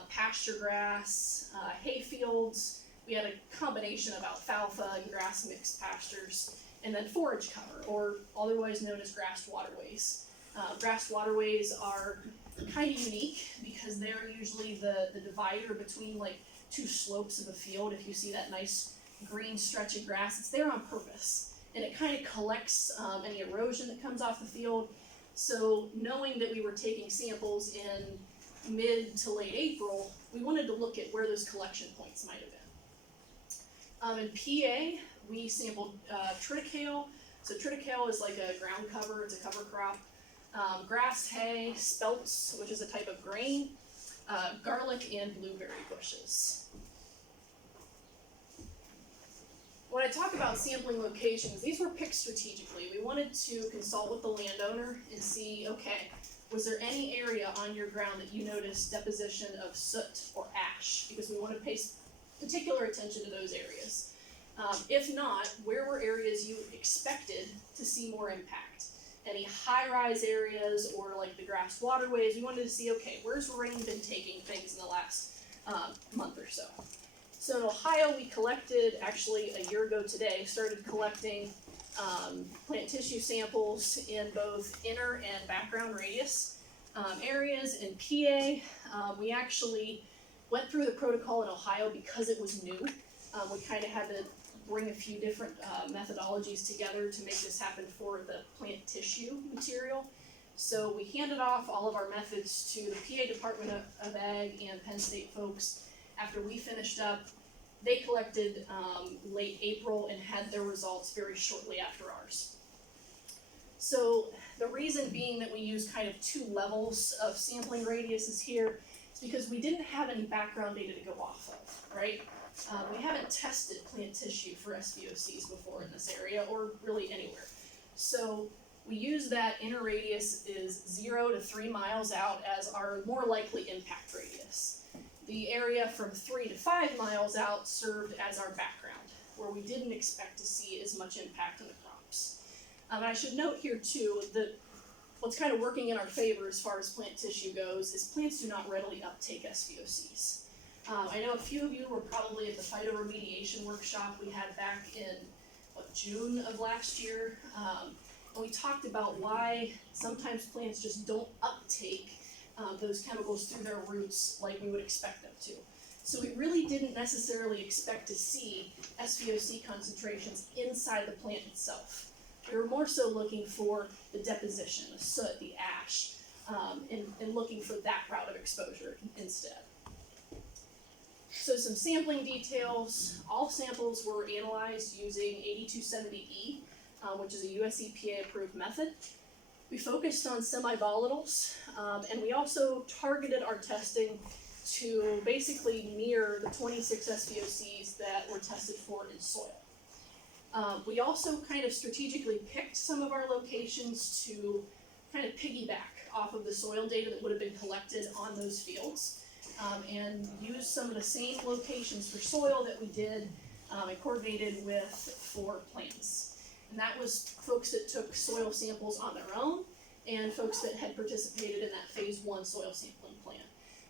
pasture grass, hay fields. We had a combination of alfalfa and grass mixed pastures, and then forage cover, or otherwise known as grassed waterways. Grassed waterways are kind of unique because they're usually the divider between like 2 slopes of a field. If you see that nice green stretch of grass, it's there on purpose, and it kind of collects any erosion that comes off the field. So knowing that we were taking samples in mid to late April, we wanted to look at where those collection points might have been. In PA, we sampled triticale. So triticale is like a ground cover, it's a cover crop. Grass hay, spelts, which is a type of grain, garlic, and blueberry bushes. When I talk about sampling locations, these were picked strategically. We wanted to consult with the landowner and see, okay, was there any area on your ground that you noticed deposition of soot or ash? Because we want to pay particular attention to those areas. If not, where were areas you expected to see more impact? Any high-rise areas or like the grassed waterways? We wanted to see, okay, where's rain been taking things in the last month or so? So in Ohio, we collected, actually a year ago today, started collecting plant tissue samples in both inner and background radius areas. In PA, we actually went through the protocol in Ohio because it was new. We kind of had to bring a few different methodologies together to make this happen for the plant tissue material. So we handed off all of our methods to the PA Department of Ag and Penn State folks. After we finished up, they collected late April and had their results very shortly after ours. So the reason being that we use kind of 2 levels of sampling radiuses here is because we didn't have any background data to go off of, right? We haven't tested plant tissue for SVOCs before in this area, or really anywhere. So we use that inner radius is 0 to 3 miles out as our more likely impact radius. The area from 3 to 5 miles out served as our background, where we didn't expect to see as much impact on the crops. And I should note here too that what's kind of working in our favor as far as plant tissue goes is plants do not readily uptake SVOCs. I know a few of you were probably at the phytoremediation workshop we had back in June of last year, and we talked about why sometimes plants just don't uptake those chemicals through their roots like we would expect them to. So we really didn't necessarily expect to see SVOC concentrations inside the plant itself. We were more so looking for the deposition, the soot, the ash, and looking for that route of exposure instead. So some sampling details. All samples were analyzed using 8270E, which is a US EPA approved method. We focused on semi-volatiles, and we also targeted our testing to basically mirror the 26 SVOCs that were tested for in soil. We also kind of strategically picked some of our locations to kind of piggyback off of the soil data that would have been collected on those fields, and use some of the same locations for soil that we did and coordinated with for plants. And that was folks that took soil samples on their own and folks that had participated in that phase 1 soil sampling plan.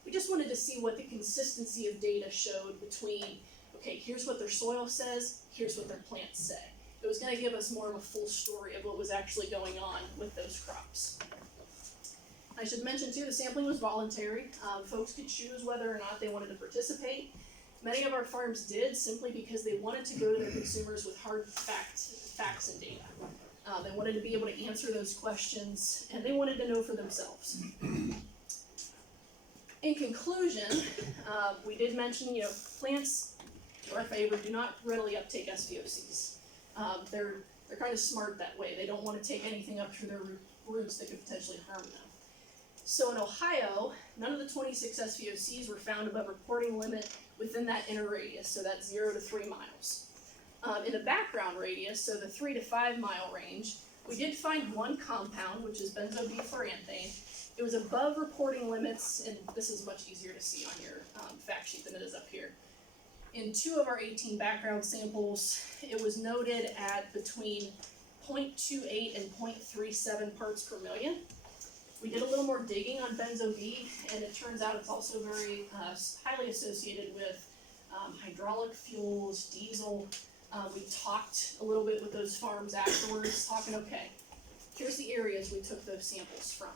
We just wanted to see what the consistency of data showed between, okay, here's what their soil says, here's what their plants say. It was gonna give us more of a full story of what was actually going on with those crops. I should mention too, the sampling was voluntary. Folks could choose whether or not they wanted to participate. Many of our farms did simply because they wanted to go to the consumers with hard facts and data. They wanted to be able to answer those questions, and they wanted to know for themselves. In conclusion, we did mention, plants, to our favor, do not readily uptake SVOCs. They're kind of smart that way. They don't want to take anything up through their roots that could potentially harm them. So in Ohio, none of the 26 SVOCs were found above reporting limit within that inner radius, so that's 0 to 3 miles. In the background radius, so the 3 to 5 mile range, we did find one compound, which is benzodiafuranthane. It was above reporting limits, and this is much easier to see on your fact sheet than it is up here. In 2 of our 18 background samples, it was noted at between 0.28 and 0.37 parts per million. We did a little more digging on benzo-B, and it turns out it's also very highly associated with hydraulic fuels, diesel. We talked a little bit with those farms afterwards, talking, okay, here's the areas we took those samples from.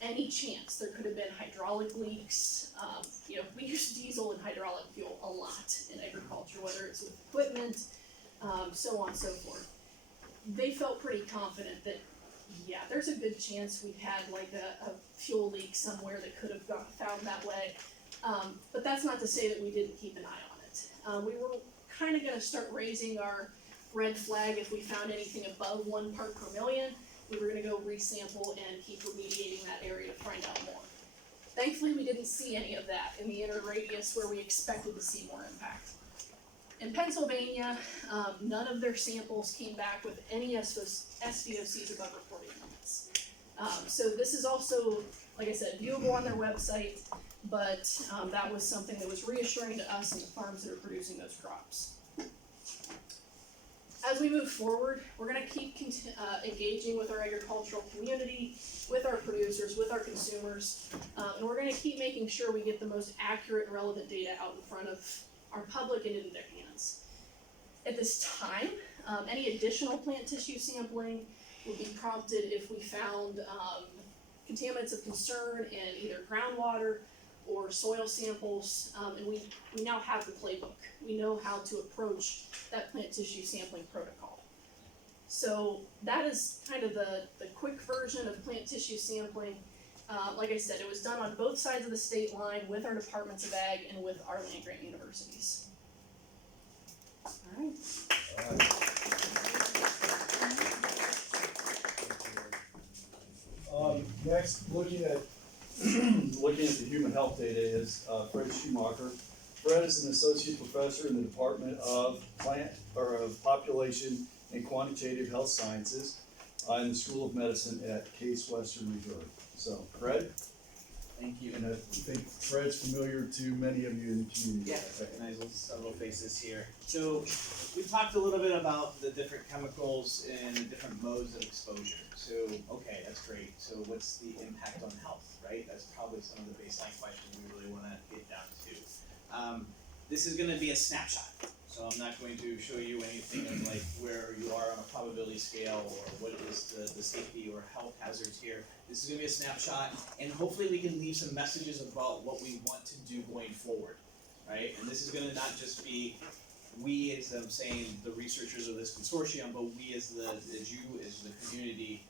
Any chance there could have been hydraulic leaks? We use diesel and hydraulic fuel a lot in agriculture, whether it's with equipment, so on and so forth. They felt pretty confident that, yeah, there's a good chance we had like a fuel leak somewhere that could have found that way. But that's not to say that we didn't keep an eye on it. We were kind of going to start raising our red flag if we found anything above 1 part per million. We were going to go resample and keep remediating that area to find out more. Thankfully, we didn't see any of that in the inner radius where we expected to see more impact. In Pennsylvania, none of their samples came back with any SVOCs above reporting limits. So this is also, like I said, viewable on their website, but that was something that was reassuring to us and the farms that are producing those crops. As we move forward, we're going to keep engaging with our agricultural community, with our producers, with our consumers, and we're going to keep making sure we get the most accurate and relevant data out in front of our public and into their hands. At this time, any additional plant tissue sampling would be prompted if we found contaminants of concern in either groundwater or soil samples, and we now have the playbook. We know how to approach that plant tissue sampling protocol. So that is kind of the quick version of plant tissue sampling. Like I said, it was done on both sides of the state line with our departments of ag and with our land-grant universities. All right. Next, looking at the human health data is Fred Schumacher. Fred is an associate professor in the Department of Population and Quantitative Health Sciences in the School of Medicine at Case Western Reserve. So, Fred? Thank you. And I think Fred's familiar to many of you in the community. Yeah, I recognize several faces here. So we talked a little bit about the different chemicals and the different modes of exposure. So, okay, that's great. So what's the impact on health, right? That's probably some of the baseline questions we really want to get down to. This is going to be a snapshot. So I'm not going to show you anything of like where you are on a probability scale or what is the safety or health hazards here. This is going to be a snapshot, and hopefully we can leave some messages about what we want to do going forward. right? And this is gonna not just be we, as I'm saying, the researchers of this consortium, but we as you as the community,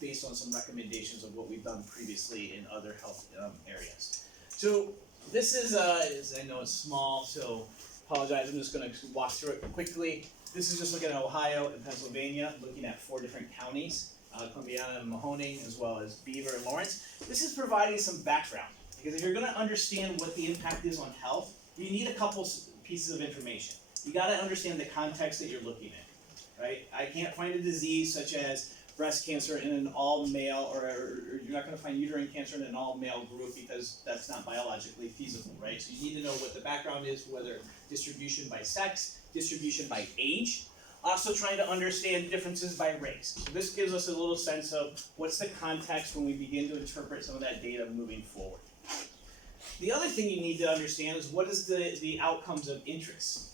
based on some recommendations of what we've done previously in other health areas. So this is I know it's small, so apologize. I'm just going to walk through it quickly. This is just looking at Ohio and Pennsylvania, looking at 4 different counties, Columbiana and Mahoning, as well as Beaver and Lawrence. This is providing some background, because if you're going to understand what the impact is on health, you need a couple pieces of information. You got to understand the context that you're looking at, right? I can't find a disease such as breast cancer in an all-male, or you're not going to find uterine cancer in an all-male group, because that's not biologically feasible, right? So you need to know what the background is, whether distribution by sex, distribution by age. Also trying to understand differences by race. So this gives us a little sense of what's the context when we begin to interpret some of that data moving forward. The other thing you need to understand is what is the outcomes of interest,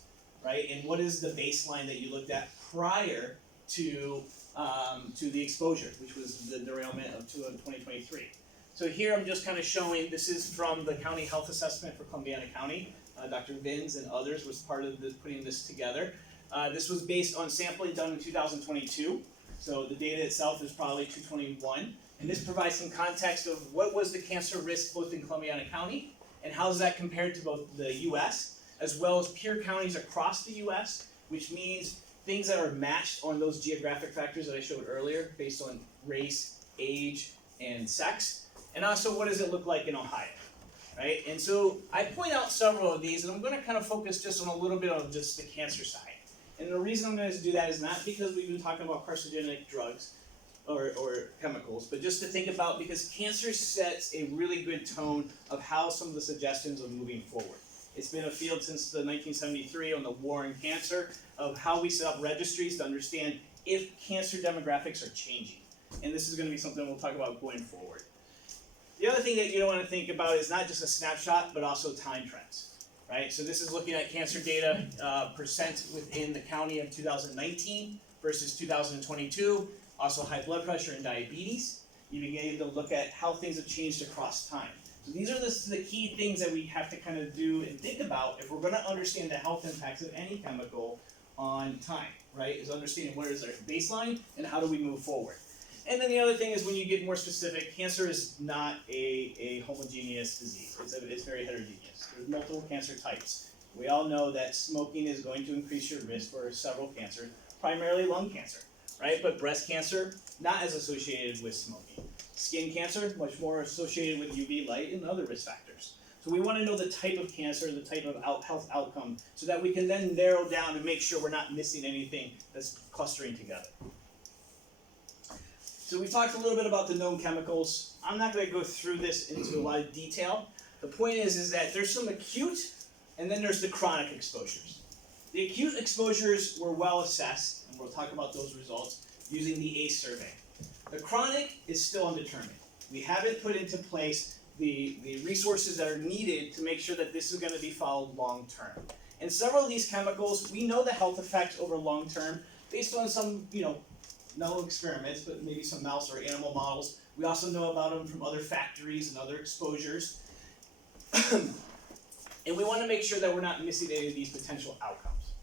right? And what is the baseline that you looked at prior to the exposure, which was the derailment of 2023. So here I'm just kind of showing, this is from the county health assessment for Columbiana County. Dr. Vins and others was part of putting this together. This was based on sampling done in 2022. So the data itself is probably 221. And this provides some context of what was the cancer risk both in Columbiana County, and how is that compared to both the US, as well as peer counties across the US, which means things that are matched on those geographic factors that I showed earlier, based on race, age, and sex. And also, what does it look like in Ohio, right? And so I point out several of these, and I'm going to kind of focus just on a little bit on just the cancer side. And the reason I'm going to do that is not because we've been talking about carcinogenic drugs or chemicals, but just to think about, because cancer sets a really good tone of how some of the suggestions are moving forward. It's been a field since the 1973 on the war on cancer, of how we set up registries to understand if cancer demographics are changing. And this is going to be something we'll talk about going forward. The other thing that you want to think about is not just a snapshot, but also time trends, right? So this is looking at cancer data percent within the county of 2019 versus 2022, also high blood pressure and diabetes. You begin to look at how things have changed across time. So these are the key things that we have to kind of do and think about if we're going to understand the health impacts of any chemical on time, right? Is understanding where is our baseline and how do we move forward. And then the other thing is, when you get more specific, cancer is not a homogeneous disease. It's very heterogeneous. There's multiple cancer types. We all know that smoking is going to increase your risk for several cancers, primarily lung cancer, right? But breast cancer, not as associated with smoking. Skin cancer, much more associated with UV light and other risk factors. So we want to know the type of cancer, the type of health outcome, so that we can then narrow down and make sure we're not missing anything that's clustering together. So we talked a little bit about the known chemicals. I'm not going to go through this into a lot of detail. The point is that there's some acute, and then there's the chronic exposures. The acute exposures were well assessed, and we'll talk about those results using the ACE survey. The chronic is still undetermined. We haven't put into place the resources that are needed to make sure that this is going to be followed long term. And several of these chemicals, we know the health effects over long term based on some, no experiments, but maybe some mouse or animal models. We also know about them from other factories and other exposures. And we want to make sure that we're not missing any of these potential outcomes.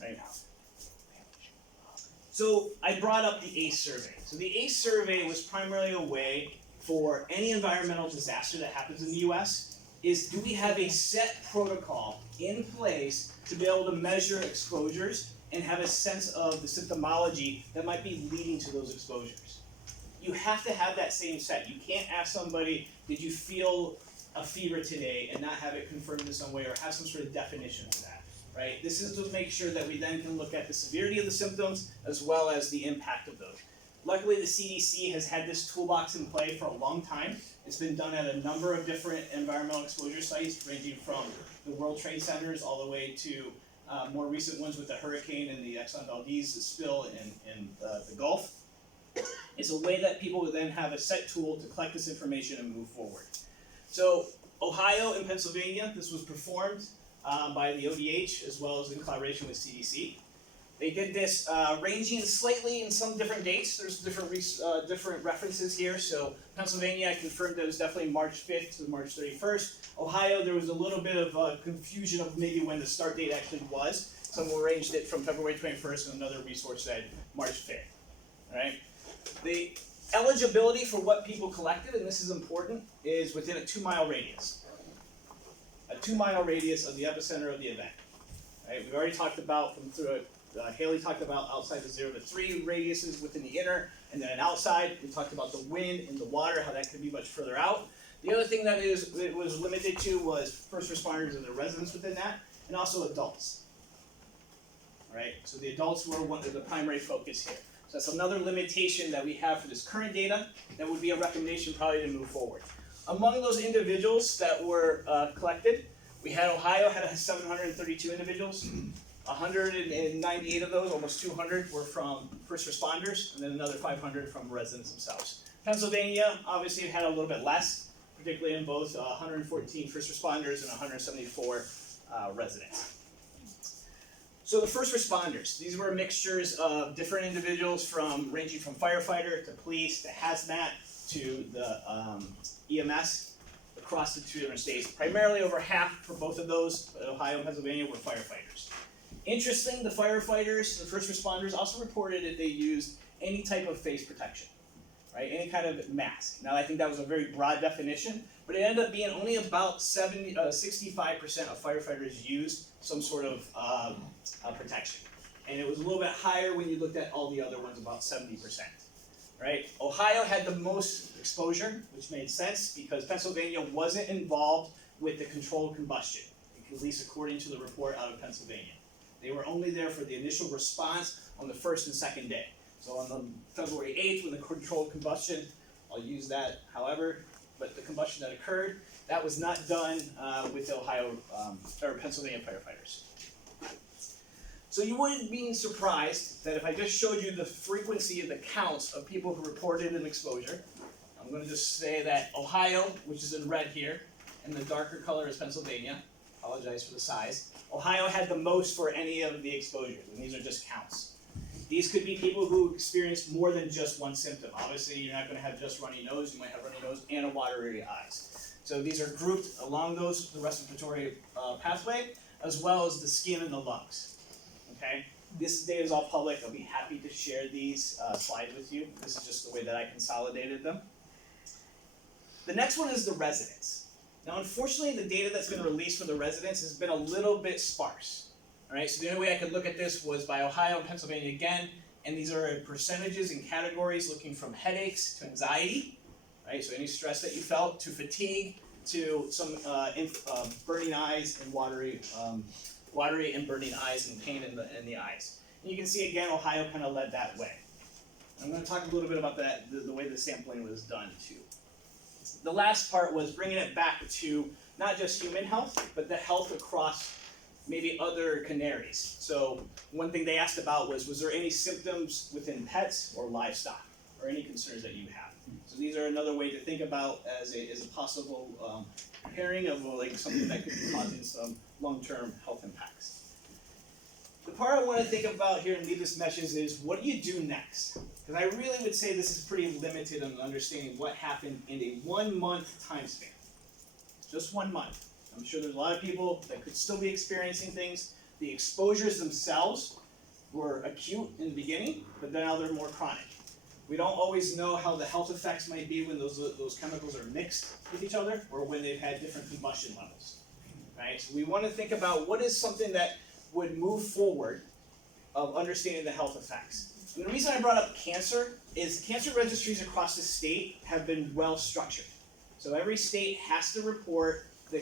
Right now. So I brought up the ACE survey. So the ACE survey was primarily a way for any environmental disaster that happens in the US, is do we have a set protocol in place to be able to measure exposures and have a sense of the symptomology that might be leading to those exposures. You have to have that same set. You can't ask somebody, did you feel a fever today, and not have it confirmed in some way or have some sort of definition for that, right? This is to make sure that we then can look at the severity of the symptoms as well as the impact of those. Luckily, the CDC has had this toolbox in play for a long time. It's been done at a number of different environmental exposure sites, ranging from the World Trade Centers all the way to more recent ones with the hurricane and the Exxon Valdez spill in the Gulf. It's a way that people would then have a set tool to collect this information and move forward. So Ohio and Pennsylvania, this was performed by the ODH as well as in collaboration with CDC. They did this ranging slightly in some different dates. There's different references here. So Pennsylvania, I confirmed that it was definitely March 5th to March 31st. Ohio, there was a little bit of confusion of maybe when the start date actually was. Someone arranged it from February 21st, and another resource said March 5th. All right. The eligibility for what people collected, and this is important, is within a 2-mile radius. A 2-mile radius of the epicenter of the event. Right? We've already talked about Haley talked about outside the 0 to 3 radiuses within the inner, and then outside. We talked about the wind and the water, how that could be much further out. The other thing that it was limited to was first responders and the residents within that, and also adults. All right, so the adults were one of the primary focus here. So that's another limitation that we have for this current data. That would be a recommendation probably to move forward. Among those individuals that were collected, we had Ohio had 732 individuals. 198 of those, almost 200, were from first responders, and then another 500 from residents themselves. Pennsylvania obviously had a little bit less, particularly in both 114 first responders and 174 residents. So the first responders, these were mixtures of different individuals ranging from firefighter to police to hazmat to the EMS across the 2 different states. Primarily over half for both of those, Ohio and Pennsylvania, were firefighters. Interesting, the firefighters, the first responders also reported that they used any type of face protection, right? Any kind of mask. Now I think that was a very broad definition, but it ended up being only about 65% of firefighters used some sort of protection. And it was a little bit higher when you looked at all the other ones, about 70%. Right? Ohio had the most exposure, which made sense because Pennsylvania wasn't involved with the controlled combustion, at least according to the report out of Pennsylvania. They were only there for the initial response on the first and second day. So on the February 8th, when the controlled combustion, I'll use that however, but the combustion that occurred, that was not done with Ohio or Pennsylvania firefighters. So you wouldn't be surprised that if I just showed you the frequency of the counts of people who reported an exposure. I'm going to just say that Ohio, which is in red here, and the darker color is Pennsylvania. Apologize for the size. Ohio had the most for any of the exposures, and these are just counts. These could be people who experienced more than just one symptom. Obviously, you're not going to have just runny nose. You might have runny nose and a watery eyes. So these are grouped along the respiratory pathway, as well as the skin and the lungs. Okay? This data is all public. I'll be happy to share these slides with you. This is just the way that I consolidated them. The next one is the residents. Now, unfortunately, the data that's been released for the residents has been a little bit sparse. All right, so the only way I could look at this was by Ohio and Pennsylvania again, and these are percentages and categories looking from headaches to anxiety, right? So any stress that you felt, to fatigue, to some burning eyes and watery and burning eyes and pain in the eyes. And you can see again, Ohio kind of led that way. I'm going to talk a little bit about that, the way the sampling was done too. The last part was bringing it back to not just human health, but the health across maybe other canaries. So one thing they asked about was there any symptoms within pets or livestock, or any concerns that you have? So these are another way to think about as a possible pairing of like something that could be causing some long-term health impacts. The part I want to think about here and leave this message is, what do you do next? Because I really would say this is pretty limited on understanding what happened in a 1-month time span. Just 1 month. I'm sure there's a lot of people that could still be experiencing things. The exposures themselves were acute in the beginning, but now they're more chronic. We don't always know how the health effects might be when those chemicals are mixed with each other, or when they've had different combustion levels. Right? So we want to think about what is something that would move forward of understanding the health effects. And the reason I brought up cancer is cancer registries across the state have been well structured. So every state has to report the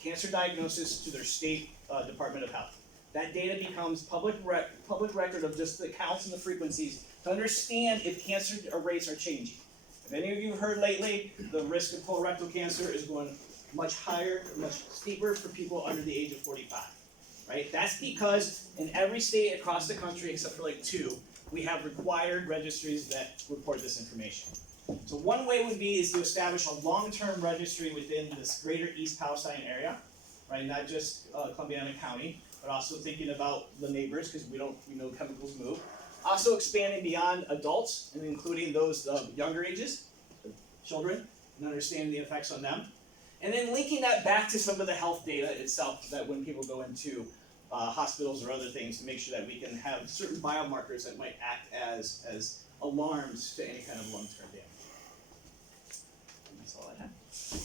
cancer diagnosis to their state Department of Health. That data becomes public record of just the counts and the frequencies to understand if cancer rates are changing. If any of you have heard lately, the risk of colorectal cancer is going much higher, much steeper for people under the age of 45. Right? That's because in every state across the country, except for like 2, we have required registries that report this information. So one way would be is to establish a long-term registry within this greater East Palestine area, right? Not just Columbiana County, but also thinking about the neighbors, because we know chemicals move. Also expanding beyond adults and including those younger ages, children and understanding the effects on them. And then linking that back to some of the health data itself, that when people go into hospitals or other things, to make sure that we can have certain biomarkers that might act as alarms to any kind of long-term damage. And that's all I have.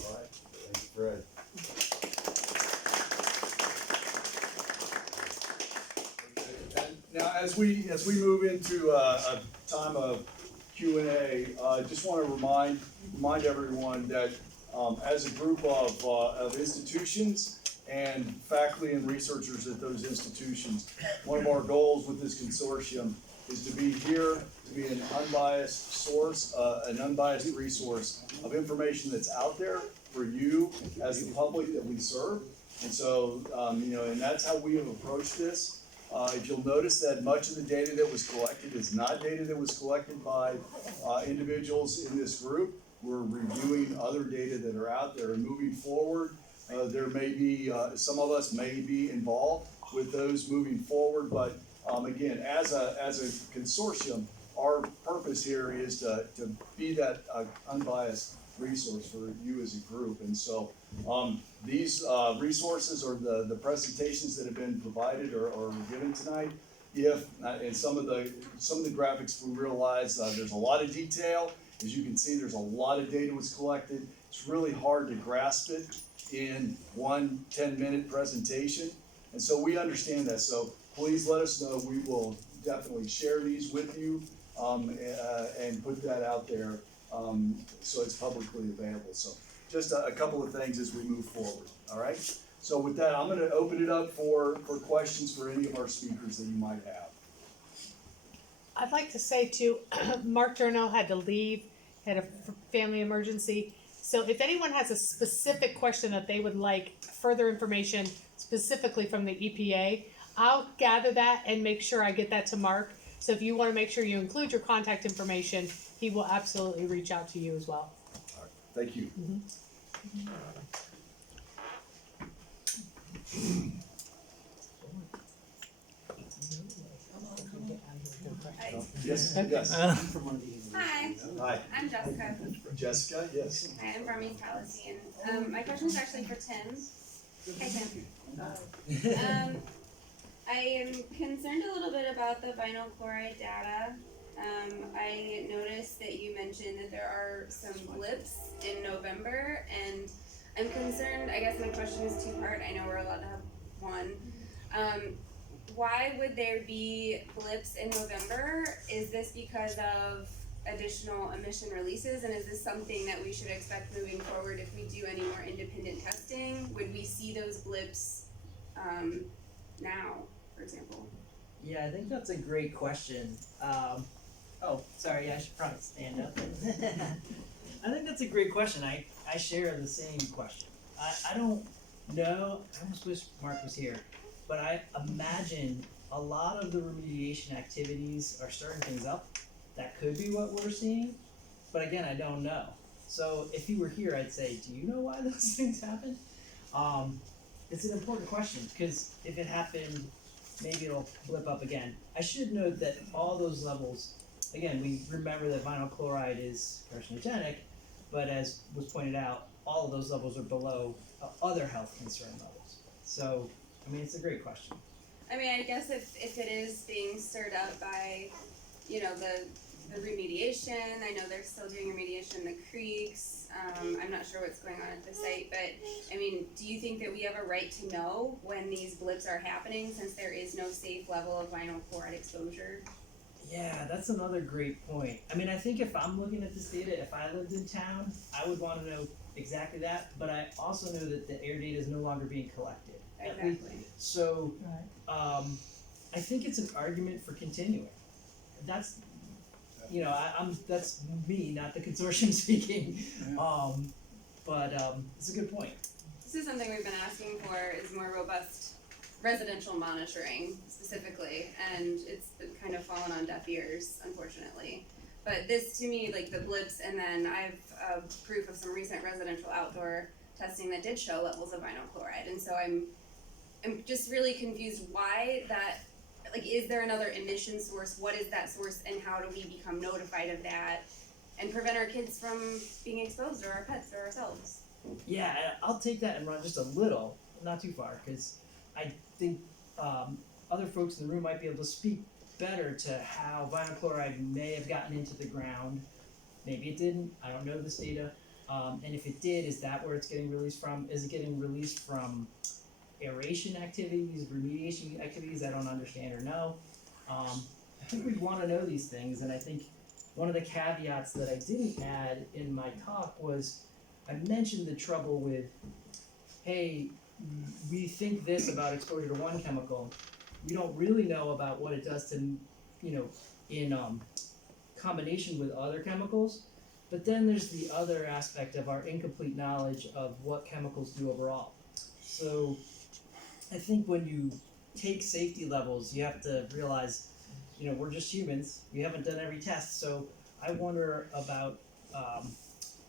All right, thank you, Fred. Okay, and now, as we move into a time of Q&A, just want to remind everyone that as a group of institutions and faculty and researchers at those institutions, one of our goals with this consortium is to be here, to be an unbiased source, an unbiased resource of information that's out there for you as the public that we serve. And so, and that's how we have approached this. If you'll notice that much of the data that was collected is not data that was collected by individuals in this group. We're reviewing other data that are out there, and moving forward, there may be, some of us may be involved with those moving forward, but again, as a consortium, our purpose here is to be that unbiased resource for you as a group. And so these resources or the presentations that have been provided or given tonight, and some of the graphics, we realize there's a lot of detail. As you can see, there's a lot of data was collected. It's really hard to grasp it in one 10-minute presentation. And so we understand that. So please let us know. We will definitely share these with you and put that out there so it's publicly available. So just a couple of things as we move forward. All right. So with that, I'm going to open it up for questions for any of our speakers that you might have. I'd like to say too, Mark Durno had to leave, had a family emergency. So if anyone has a specific question that they would like further information specifically from the EPA, I'll gather that and make sure I get that to Mark. So if you want to make sure you include your contact information, he will absolutely reach out to you as well. All right. Thank you. Yes. Yes. Hi, Hi. I'm Jessica. Jessica. Yes. Hi, I'm from East Palestine. My question is actually for Tim. Hi, Tim. I am concerned a little bit about the vinyl chloride data. I noticed that you mentioned that there are some blips in November, and I'm concerned. I guess my question is two-part. I know we're allowed to have one. Why would there be blips in November? Is this because of additional emission releases, and is this something that we should expect moving forward if we do any more independent testing? Would we see those blips now, for example? Yeah, I think that's a great question. Sorry, I should probably stand up. I think that's a great question. I share the same question. I don't know, I almost wish Mark was here, but I imagine a lot of the remediation activities are starting things up. That could be what we're seeing, but again, I don't know. So if he were here, I'd say, do you know why those things happen? It's an important question, because if it happened, maybe it'll blip up again. I should note that all those levels, again, we remember that vinyl chloride is carcinogenic, but as was pointed out, all of those levels are below other health concern levels. So, I mean, it's a great question. I mean, I guess if it is being stirred up by, you know, the remediation, I know they're still doing remediation in the creeks. I'm not sure what's going on at the site, but I mean, do you think that we have a right to know when these blips are happening, since there is no safe level of vinyl chloride exposure? Yeah, that's another great point. I mean, I think if I'm looking at this data, if I lived in town, I would want to know exactly that, but I also know that the air data is no longer being collected. Exactly. So, I think it's an argument for continuing. That's, you know, that's me, not the consortium speaking. It's a good point. This is something we've been asking for, is more robust residential monitoring specifically, and it's been kind of fallen on deaf ears, unfortunately. But this, to me, like the blips, and then I have proof of some recent residential outdoor testing that did show levels of vinyl chloride, and so I'm just really confused why that, like, is there another emission source? What is that source, and how do we become notified of that? and prevent our kids from being exposed, or our pets, or ourselves. Yeah, I'll take that and run just a little, not too far, because I think other folks in the room might be able to speak better to how vinyl chloride may have gotten into the ground. Maybe it didn't. I don't know this data. And if it did, is that where it's getting released from? Is it getting released from aeration activities, remediation activities I don't understand or know? I think we want to know these things, and I think one of the caveats that I didn't add in my talk was I mentioned the trouble with, hey, we think this about exposure to one chemical. We don't really know about what it does to, in combination with other chemicals. But then there's the other aspect of our incomplete knowledge of what chemicals do overall. So I think when you take safety levels, you have to realize, we're just humans. We haven't done every test. So I wonder about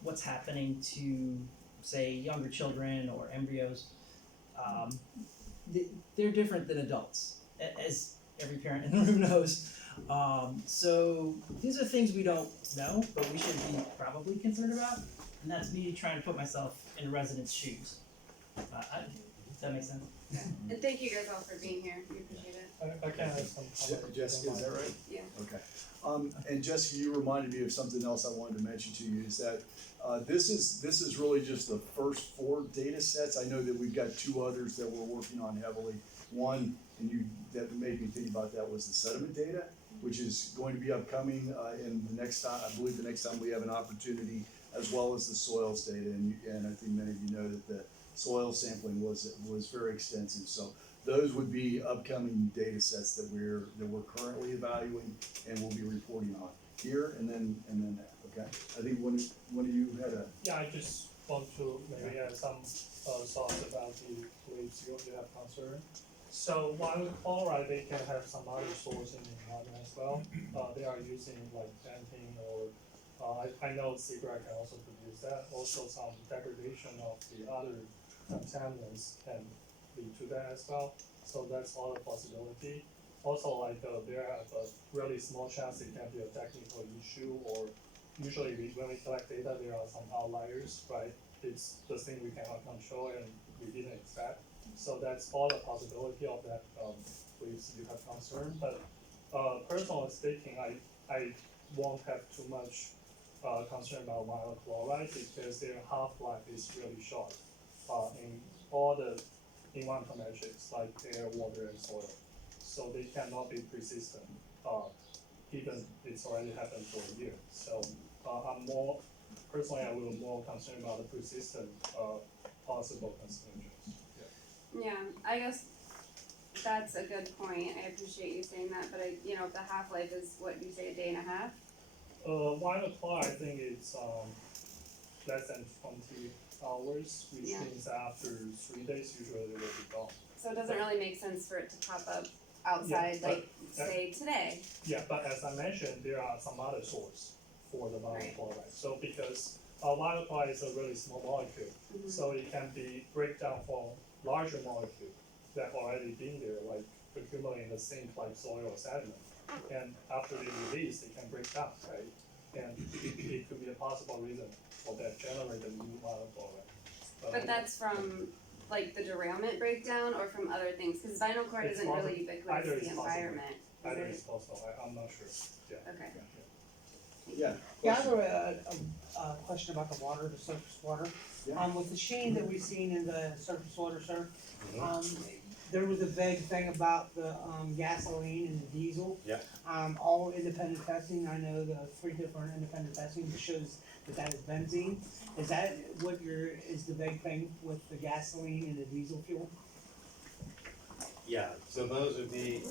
what's happening to, say, younger children or embryos. They're different than adults, as every parent in the room knows. So these are things we don't know, but we should be probably concerned about. And that's me trying to put myself in a resident's shoes. Does that make sense? And thank you guys all for being here. We appreciate it. I can add some comment. Jessica, is that right? Yeah. Okay. And Jessica, you reminded me of something else I wanted to mention to you, is that this is really just the first 4 data sets. I know that we've got 2 others that we're working on heavily. One, that made me think about that, was the sediment data, which is going to be upcoming in the next time. I believe the next time we have an opportunity, as well as the soils data. And I think many of you know that the soil sampling was very extensive. So those would be upcoming data sets that we're currently evaluating and we'll be reporting on here and then that. Okay. I think one of you had a. Yeah, I just want to maybe add some thoughts about the beliefs you have concern. So vinyl chloride, they can have some other source in the environment as well. They are using like benzene or I know cigarette can also produce that. Also some degradation of the other contaminants can lead to that as well. So that's all a possibility. Also, like there have a really small chance it can be a technical issue, or usually when we collect data, there are some outliers, right? It's the thing we cannot control and we didn't expect. So that's all the possibility of that beliefs you have concern. But personally speaking, I won't have too much concern about vinyl chloride because their half-life is really short in all the environmental metrics like air, water, and soil. So they cannot be persistent, even it's already happened for a year. So I'm more, personally, I will more concerned about the persistent possible carcinogens. Yeah, I guess that's a good point. I appreciate you saying that, but the half-life is what you say, a day and a half? Vinyl chloride, I think it's less than 20 hours, which Yeah. means after 3 days, usually they will be gone. So it doesn't really make sense for it to pop up outside, Yeah, like, but- say, today. Yeah, but as I mentioned, there are some other source for the vinyl Right. chloride. So because vinyl chloride is a really small molecule, Mhm. so it can be break down from larger molecule that already been there, like accumulating the sink like soil or sediment. And after they release, they can break down, right? And it could be a possible reason for that generate the new vinyl chloride. But that's from, like, the derailment breakdown or from other things? Because vinyl chloride It's isn't really either ubiquitous in is the possible. environment. Either Is is possible, I'm not sure, yeah. it? Okay. Yeah. Yeah, I question. have a question about the water, the surface water. Yeah. With the sheen that we've seen in the surface water, sir, there was a vague thing about the gasoline and the diesel. Yeah. All independent testing, I know the 3 different independent testing shows that is benzene. Is that what is the vague thing with the gasoline and the diesel fuel? Yeah, so those would be,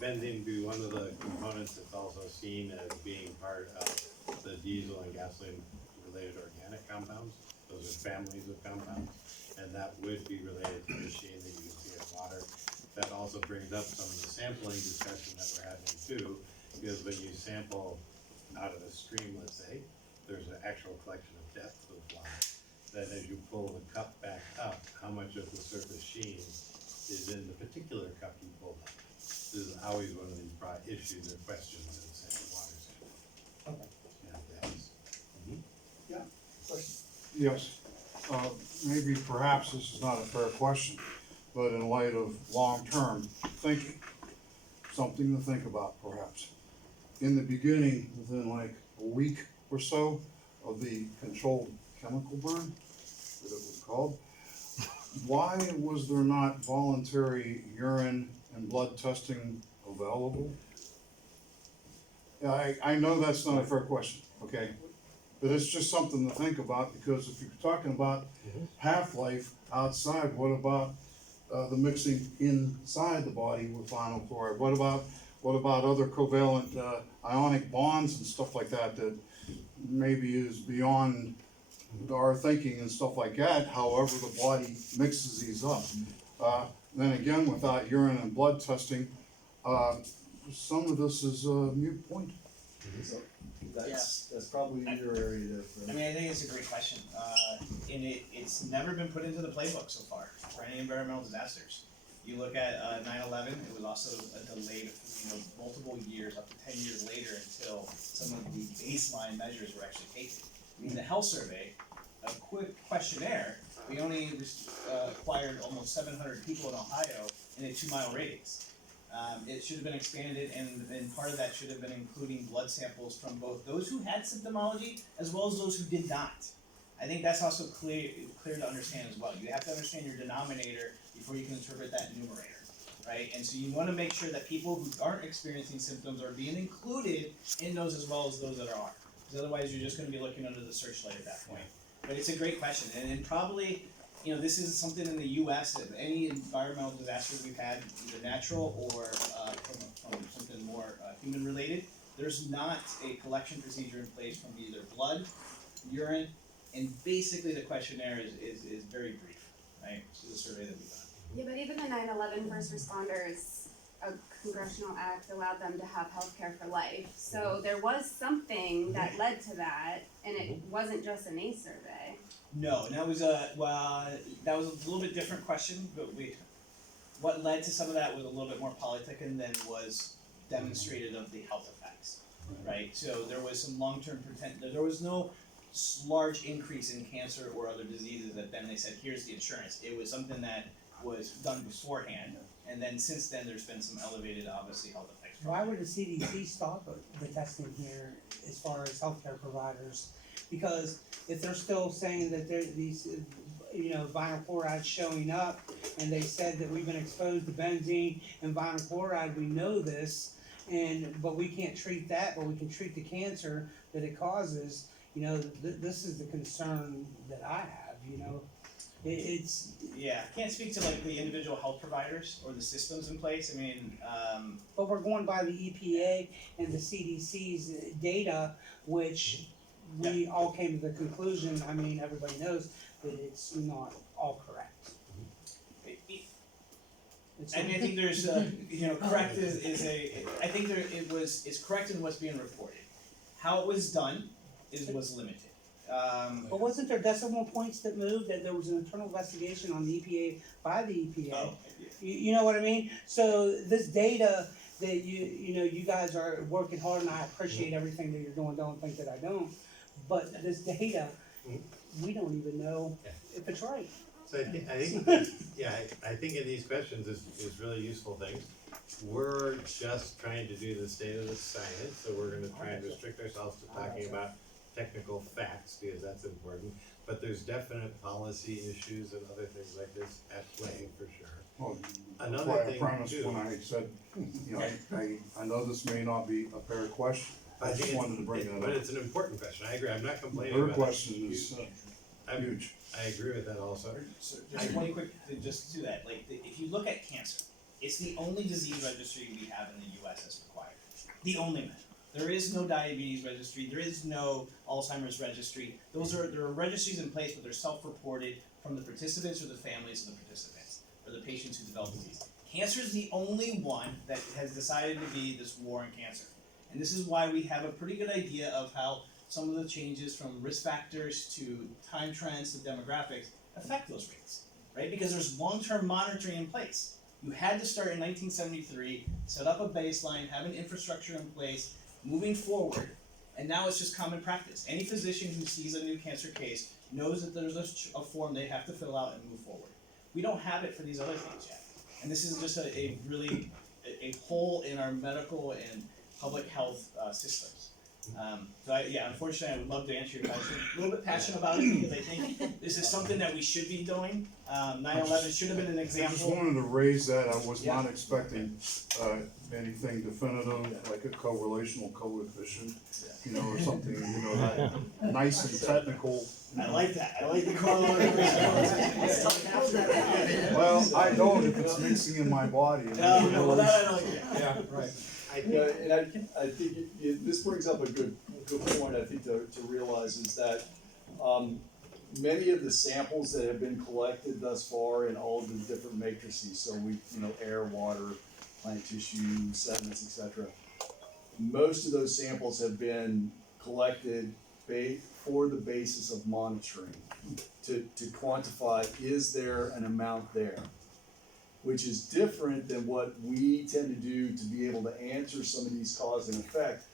benzene would be one of the components that's also seen as being part of the diesel and gasoline related organic compounds. Those are families of compounds, and that would be related to the sheen that you can see in water. That also brings up some of the sampling discussion that we're having too, because when you sample out of a stream, let's say, there's an actual collection of depth of water. Then as you pull the cup back up, how much of the surface sheen is in the particular cup you pulled up. This is always one of these broad issues or questions in the sample water sample. Okay. You have to ask. Yes, maybe perhaps this is not a fair question, but in light of long-term thinking, something to think about perhaps. In the beginning, within like a week or so of the controlled chemical burn, that it was called, why was there not voluntary urine and blood testing available? Yeah, I know that's not a fair question, okay? But it's just something to think about, because if you're talking about half-life outside, what about the mixing inside the body with vinyl chloride? What about other covalent ionic bonds and stuff like that that maybe is beyond our thinking and stuff like that, however the body mixes these up. Then again, without urine and blood testing, some of this is a moot point. So that's probably your area there, I Fred. mean, I think it's a great question, and it's never been put into the playbook so far for any environmental disasters. You look at 9/11; it was also a delayed, multiple years, up to 10 years later, until some of the baseline measures were actually taken. I mean, the health survey, a quick questionnaire, we only acquired almost 700 people in Ohio in a 2-mile radius. It should have been expanded, and part of that should have been including blood samples from both those who had symptomology as well as those who did not. I think that's also clear to understand as well. You have to understand your denominator before you can interpret that numerator, right? And so you want to make sure that people who aren't experiencing symptoms are being included in those as well as those that are. Because otherwise you're just going to be looking under the searchlight at that point. But it's a great question, and probably, this is something in the U.S. that any environmental disasters we've had, either natural or from something more human related, there's not a collection procedure in place from either blood, urine, and basically the questionnaire is very brief, right? This is a survey that we've done. Yeah, but even the 9/11 first responders, a congressional act allowed them to have healthcare for life. So there was something that led to that, and it wasn't just an ACE survey. No, and that was a little bit different question, but what led to some of that was a little bit more politicking than was demonstrated of the health effects, right? So there was some long-term there was no large increase in cancer or other diseases that then they said, here's the insurance. It was something that was done beforehand, and then since then there's been some elevated, obviously, health effects. Why would the CDC stop the testing here as far as healthcare providers? Because if they're still saying that these, vinyl chloride showing up, and they said that we've been exposed to benzene and vinyl chloride, we know this, but we can't treat that, but we can treat the cancer that it causes. This is the concern that I have. It's. Yeah, I can't speak to the individual health providers or the systems in place. I mean, But we're going by the EPA and the CDC's data, which we all came to the conclusion, everybody knows that it's not all correct. I think there's, correct I think it's correct in what's being reported. How it was done was limited. But wasn't there decimal points that moved, that there was an internal investigation on the EPA, by the EPA? Oh, You know what I mean? So this data that you guys are working hard, and I appreciate everything that you're doing, don't think that I don't, but this data, we don't even know if it's right. So I think, I think in these questions is really useful things. We're just trying to do the state of the science, so we're gonna try and restrict ourselves to talking about technical facts, because that's important. But there's definite policy issues and other things like this at play, for sure. Well, Another that's why thing I premised too- when I said, I know this may not be a fair question. I just think wanted to bring that But up. it's an important question, I agree, I'm not complaining Her about it. question is I'm- huge. I agree with that also. So just one quick, just to that, if you look at cancer, it's the only disease registry we have in the U.S. that's required. The only one. There is no diabetes registry. There is no Alzheimer's registry. There are registries in place, but they're self-reported from the participants or the families of the participants or the patients who develop disease. Cancer is the only one that has decided to be this war on cancer, and this is why we have a pretty good idea of how some of the changes from risk factors to time trends to demographics affect those rates, right? Because there's long-term monitoring in place. You had to start in 1973, set up a baseline, have an infrastructure in place, moving forward, and now it's just common practice. Any physician who sees a new cancer case knows that there's a form they have to fill out and move forward. We don't have it for these other things yet. And this is just a really, a hole in our medical and public health systems. So unfortunately, I would love to answer your question. A little bit passionate about it because I think this is something that we should be doing. 9/11 should have been an I just example. wanted to raise that, I was Yeah. not expecting, anything definitive, like a correlational coefficient, you know, or something, you know, that nice and technical. I like that. I like the correlation. Well, I don't if it's mixing in my body. and Well, that I don't. Yeah, right. And I think this brings up a good point, I think, to realize is that, many of the samples that have been collected thus far in all of the different matrices, so air, water, plant tissue, sediments, etc. Most of those samples have been collected for the basis of monitoring, to quantify, is there an amount there? Which is different than what we tend to do to be able to answer some of these cause and effect.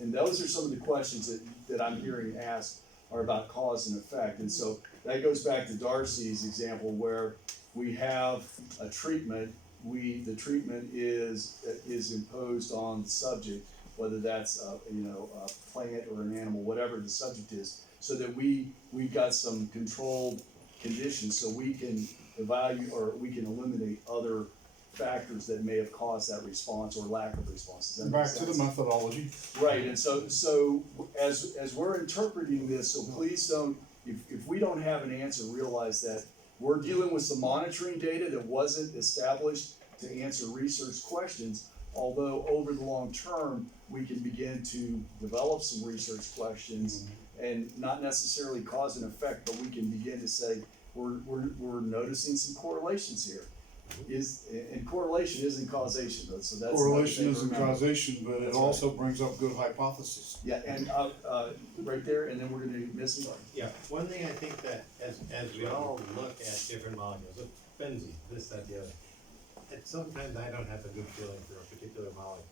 And those are some of the questions that I'm hearing asked are about cause and effect. And so that goes back to Darcy's example where we have a treatment, the treatment is imposed on the subject, whether that's a plant or an animal, whatever the subject is, so that we got some controlled conditions so we can evaluate or we can eliminate other factors that may have caused that response or lack of response. Does that make Back to the sense? methodology. Right, and so as we're interpreting this, so please don't, if we don't have an answer, realize that we're dealing with some monitoring data that wasn't established to answer research questions, although over the long term, we can begin to develop some research questions and not necessarily cause and effect, but we can begin to say, we're noticing some correlations here. And correlation isn't causation, though, so that's. Correlation isn't causation, but it also brings up good hypothesis. Yeah, and right there, and then we're gonna do Missy. Yeah, one thing I think that as we all look at different molecules, look, benzene, this, that, the other, and sometimes I don't have a good feeling for a particular molecule.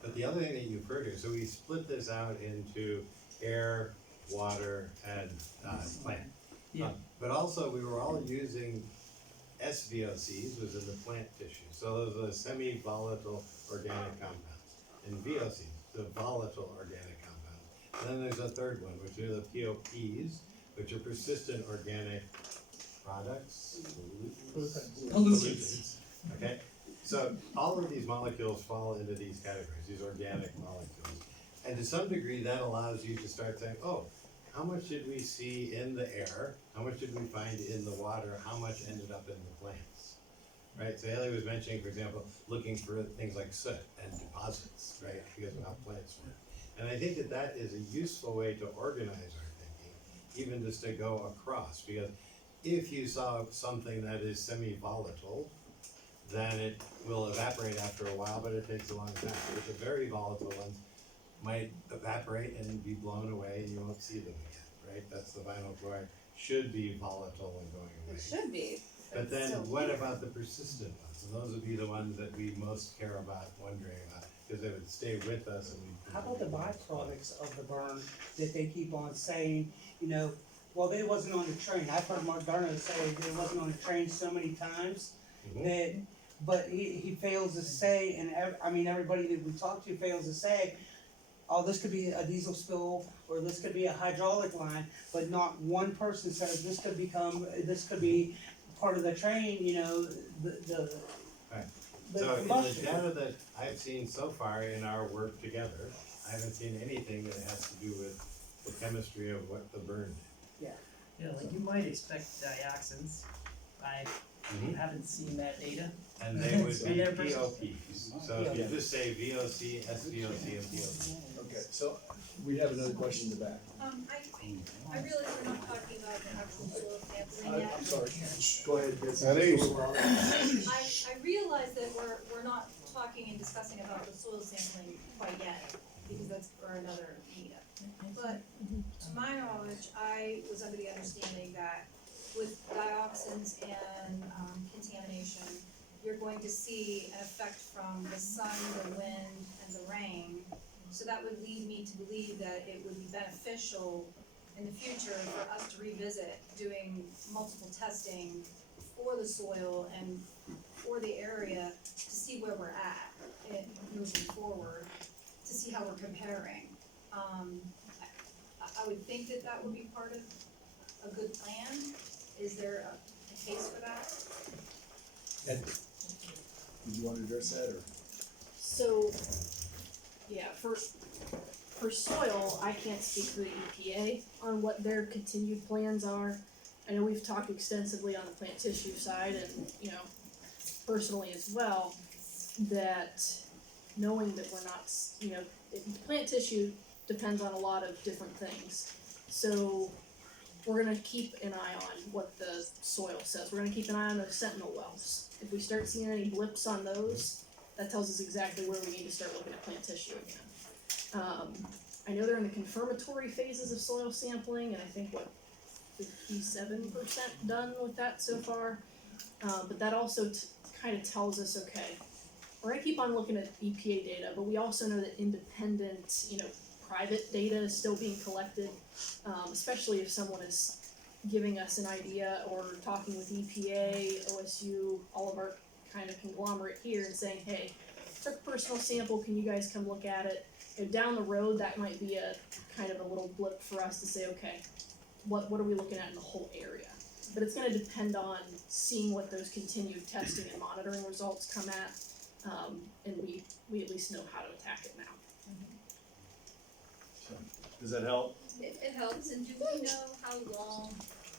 But the other thing that you've heard here, so we split this out into air, water, and plant. Yeah. But also, we were all using SVOCs, was in the plant tissue, so those are semi-volatile organic compounds. And VOCs, the volatile organic compounds. And then there's a third one, which are the POPs, which are persistent organic products. Pollutants. Okay, so all of these molecules fall into these categories, these organic molecules. And to some degree, that allows you to start saying, oh, how much did we see in the air? How much did we find in the water? How much ended up in the plants? Right, so Haley was mentioning, for example, looking for things like soot and deposits, right, because of how plants work. And I think that is a useful way to organize our thinking, even just to go across, because if you saw something that is semi-volatile, then it will evaporate after a while, but it takes a long time. But the very volatile ones might evaporate and be blown away and you won't see them again, right? That's the vinyl chloride, should be volatile and going away. It should be. But then what about the persistent ones? And those would be the ones that we most care about, wondering about, because they would stay with us and we. How about the byproducts of the burn that they keep on saying, well, they wasn't on the train. I've heard Mark Darno say they wasn't on the train so many times that, but he fails to say, and everybody that we talk to fails to say, oh, this could be a diesel spill, or this could be a hydraulic line, but not one person says this could be part of the train, Right. the So in the combustion. data that I've seen so far in our work together, I haven't seen anything that has to do with the chemistry of what the burn did. Like you might expect dioxins. I haven't seen that data. And they would be They're POPs, so if you just say VOC, SVOC, and POP. Okay, so we have another question in the back. I realize we're not talking about the actual soil sampling yet. I'm sorry, go ahead. Betsy. At ease. I realize that we're not talking and discussing about the soil sampling quite yet, because that's for another meetup. But to my knowledge, I was under the understanding that with dioxins and contamination, you're going to see an effect from the sun, the wind, and the rain. So that would lead me to believe that it would be beneficial in the future for us to revisit doing multiple testing for the soil and for the area to see where we're at and moving forward, to see how we're comparing. I would think that that would be part of a good plan. Is there a case for that? Did you want to address that, or? So, yeah, for soil, I can't speak for the EPA on what their continued plans are. I know we've talked extensively on the plant tissue side and, you know, personally as well, that knowing that we're not, you know, plant tissue depends on a lot of different things. So we're gonna keep an eye on what the soil says. We're gonna keep an eye on those sentinel wells. If we start seeing any blips on those, that tells us exactly where we need to start looking at plant tissue again. I know they're in the confirmatory phases of soil sampling, and I think 57% done with that so far. But that also kind of tells us, okay, we're gonna keep on looking at EPA data, but we also know that independent, you know, private data is still being collected, especially if someone is giving us an idea or talking with EPA, OSU, all of our kind of conglomerate here and saying, hey, took a personal sample, can you guys come look at it? And down the road, that might be a kind of a little blip for us to say, okay, what are we looking at in the whole area? But it's gonna depend on seeing what those continued testing and monitoring results come at, and we at least know how to attack it now. Does that help? It helps, and do we know how long,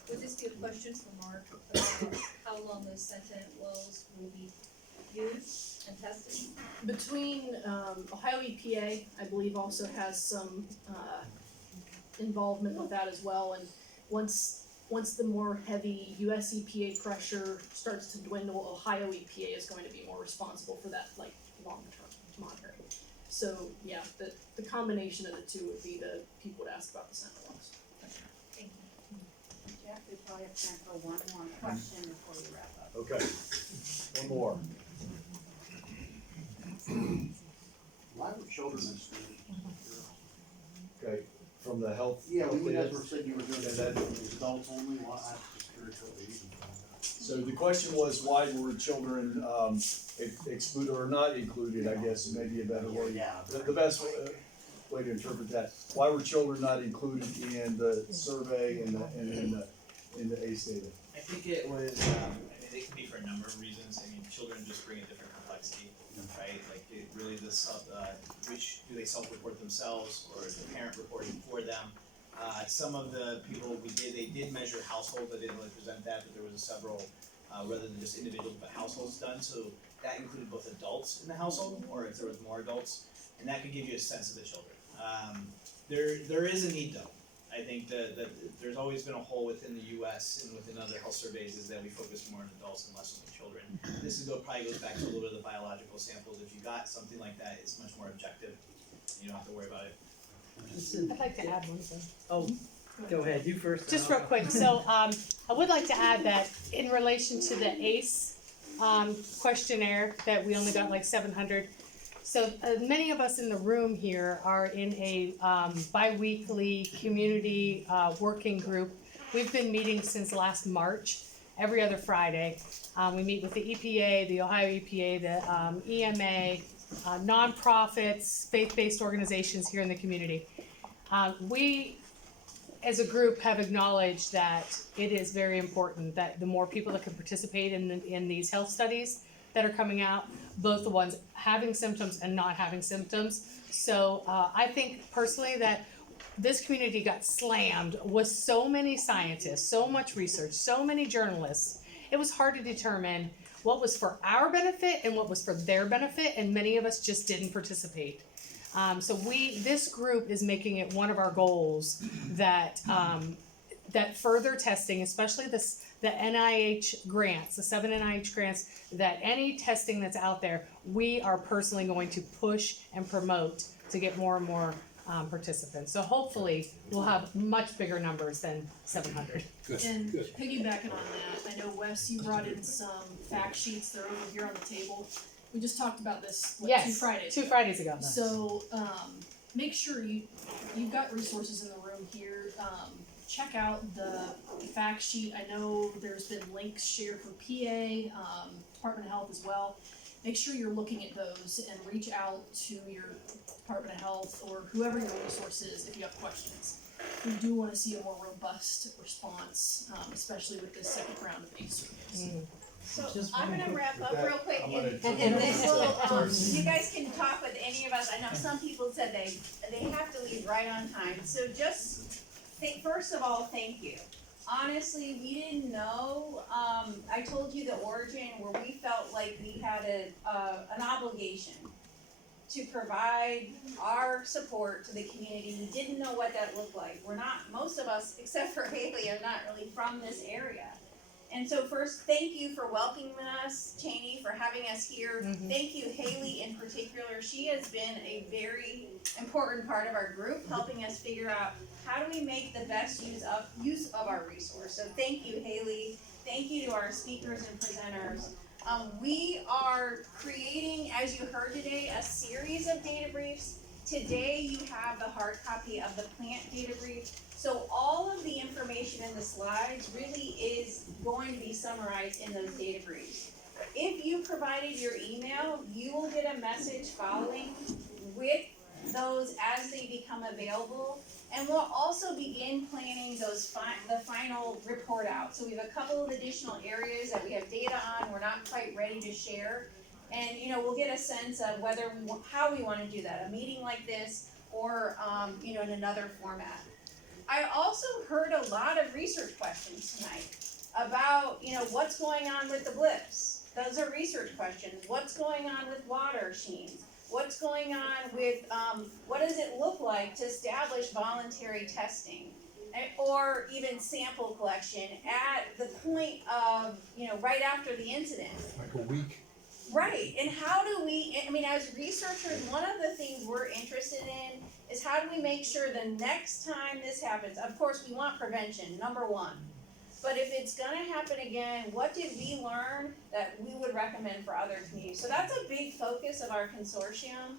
would this be a question for Mark, about how long those sentinel wells will be used and tested? Between Ohio EPA, I believe also has some involvement with that as well, and once the more heavy US EPA pressure starts to dwindle, Ohio EPA is going to be more responsible for that, like, long-term monitoring. So, yeah, the combination of the two would be the people would ask about the sentinel wells. Thank you. Jeff, we probably have time for one more question before we wrap up. Okay, one more. Why were children excluded? Okay, from the health. Yeah, health we data. never said you were doing that, adults only, why, I'm just curious what they even found out. So the question was, why were children excluded or not included, I guess, maybe a better way. Yeah. The best way to interpret that, why were children not included in the survey and in the ACE data? I think it was, it could be for a number of reasons. I mean, children just bring a different complexity, right? Like, it really, which, do they self-report themselves, or is the parent reporting for them? Some of the people they did measure household, but they didn't really present that, but there was several, rather than just individuals, but households done, so that included both adults in the household, or if there was more adults, and that could give you a sense of the children. There is a need though. I think that there's always been a hole within the US and within other health surveys is that we focus more on adults and less on the children. This probably goes back to a little bit of the biological samples. If you got something like that, it's much more objective. You don't have to worry about it. I'd like to add one thing. Oh, go ahead, you first. Just real quick, so I would like to add that in relation to the ACE questionnaire, that we only got like 700. So many of us in the room here are in a bi-weekly community working group. We've been meeting since last March, every other Friday. We meet with the EPA, the Ohio EPA, the EMA, nonprofits, faith-based organizations here in the community. We, as a group, have acknowledged that it is very important that the more people that can participate in these health studies that are coming out, both the ones having symptoms and not having symptoms. So I think personally that this community got slammed with so many scientists, so much research, so many journalists. It was hard to determine what was for our benefit and what was for their benefit, and many of us just didn't participate. So this group is making it one of our goals that that further testing, especially the NIH grants, the 7 NIH grants, that any testing that's out there, we are personally going to push and promote to get more and more participants. So hopefully we'll have much bigger numbers than 700. And piggybacking on that, I know Wes, you brought in some fact sheets, they're over here on the table. We just talked about this, Yes, 2 Fridays ago. ago. So, make sure you've got resources in the room here. check out the fact sheet. I know there's been links shared from PA, Department of Health as well. Make sure you're looking at those and reach out to your Department of Health or whoever your resource is if you have questions. We do wanna see a more robust response, especially with this second round of ACE surveys. So Just I'm one gonna quick- wrap with up that, real quick I'm and gonna- then we'll, Darcy. you guys can talk with any of us. I know some people said they have to leave right on time. So just first of all, thank you. Honestly, we didn't know, I told you the origin where we felt like we had an obligation to provide our support to the community. We didn't know what that looked like. We're not, most of us, except for Haley, are not really from this area. And so first, thank you for welcoming us, Cheney, for having us here. Thank you, Haley, in particular. She has been a very important part of our group, helping us figure out how do we make the best use of our resource. So thank you, Haley. Thank you to our speakers and presenters. We are creating, as you heard today, a series of data briefs. Today you have the hard copy of the plant data brief. So all of the information in the slides really is going to be summarized in those data briefs. If you provided your email, you will get a message following with those as they become available. And we'll also begin planning those the final report out. So we have a couple of additional areas that we have data on, we're not quite ready to share. And we'll get a sense of how we wanna do that, a meeting like this or in another format. I also heard a lot of research questions tonight about, what's going on with the blips. Those are research questions. What's going on with water sheens? What's going on with, what does it look like to establish voluntary testing? Or even sample collection at the point of, right after the incident. Like a week. Right, and how do we, as researchers, one of the things we're interested in is how do we make sure the next time this happens, of course, we want prevention, number one. But if it's gonna happen again, what did we learn that we would recommend for other communities? So that's a big focus of our consortium.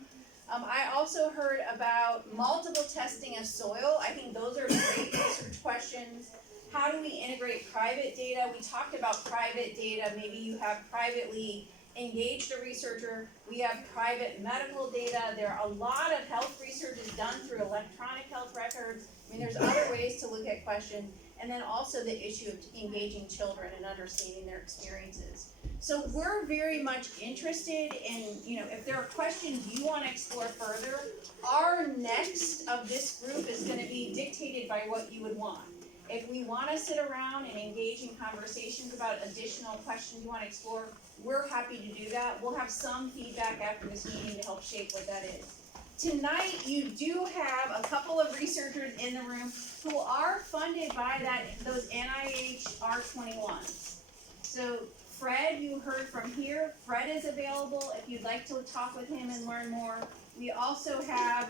I also heard about multiple testing of soil. I think those are great research questions. How do we integrate private data? We talked about private data. Maybe you have privately engaged a researcher. We have private medical data. There are a lot of health research is done through electronic health records. There's other ways to look at questions. And then also the issue of engaging children and understanding their experiences. So we're very much interested in, if there are questions you want to explore further, our next of this group is going to be dictated by what you would want. If we want to sit around and engage in conversations about additional questions you want to explore, we're happy to do that. We'll have some feedback after this meeting to help shape what that is. Tonight, you do have a couple of researchers in the room who are funded by those NIH R21s. So Fred, you heard from here. Fred is available if you'd like to talk with him and learn more. We also have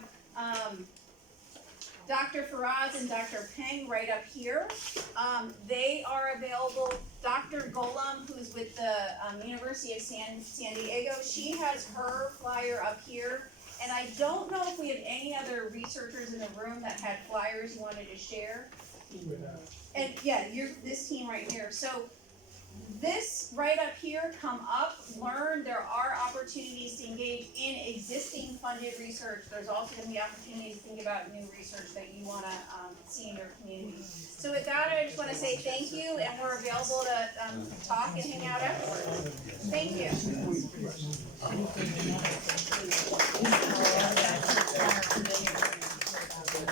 Dr. Faraz and Dr. Peng right up here. They are available. Dr. Golem, who's with the University of San Diego, she has her flyer up here. And I don't know if we have any other researchers in the room that had flyers you wanted to share. And yeah, this team right here. So this right up here, come up, learn. There are opportunities to engage in existing funded research. There's also going to be opportunities to think about new research that you want to see in your community. So with that, I just want to say thank you, and we're available to talk and hang out afterwards. Thank you.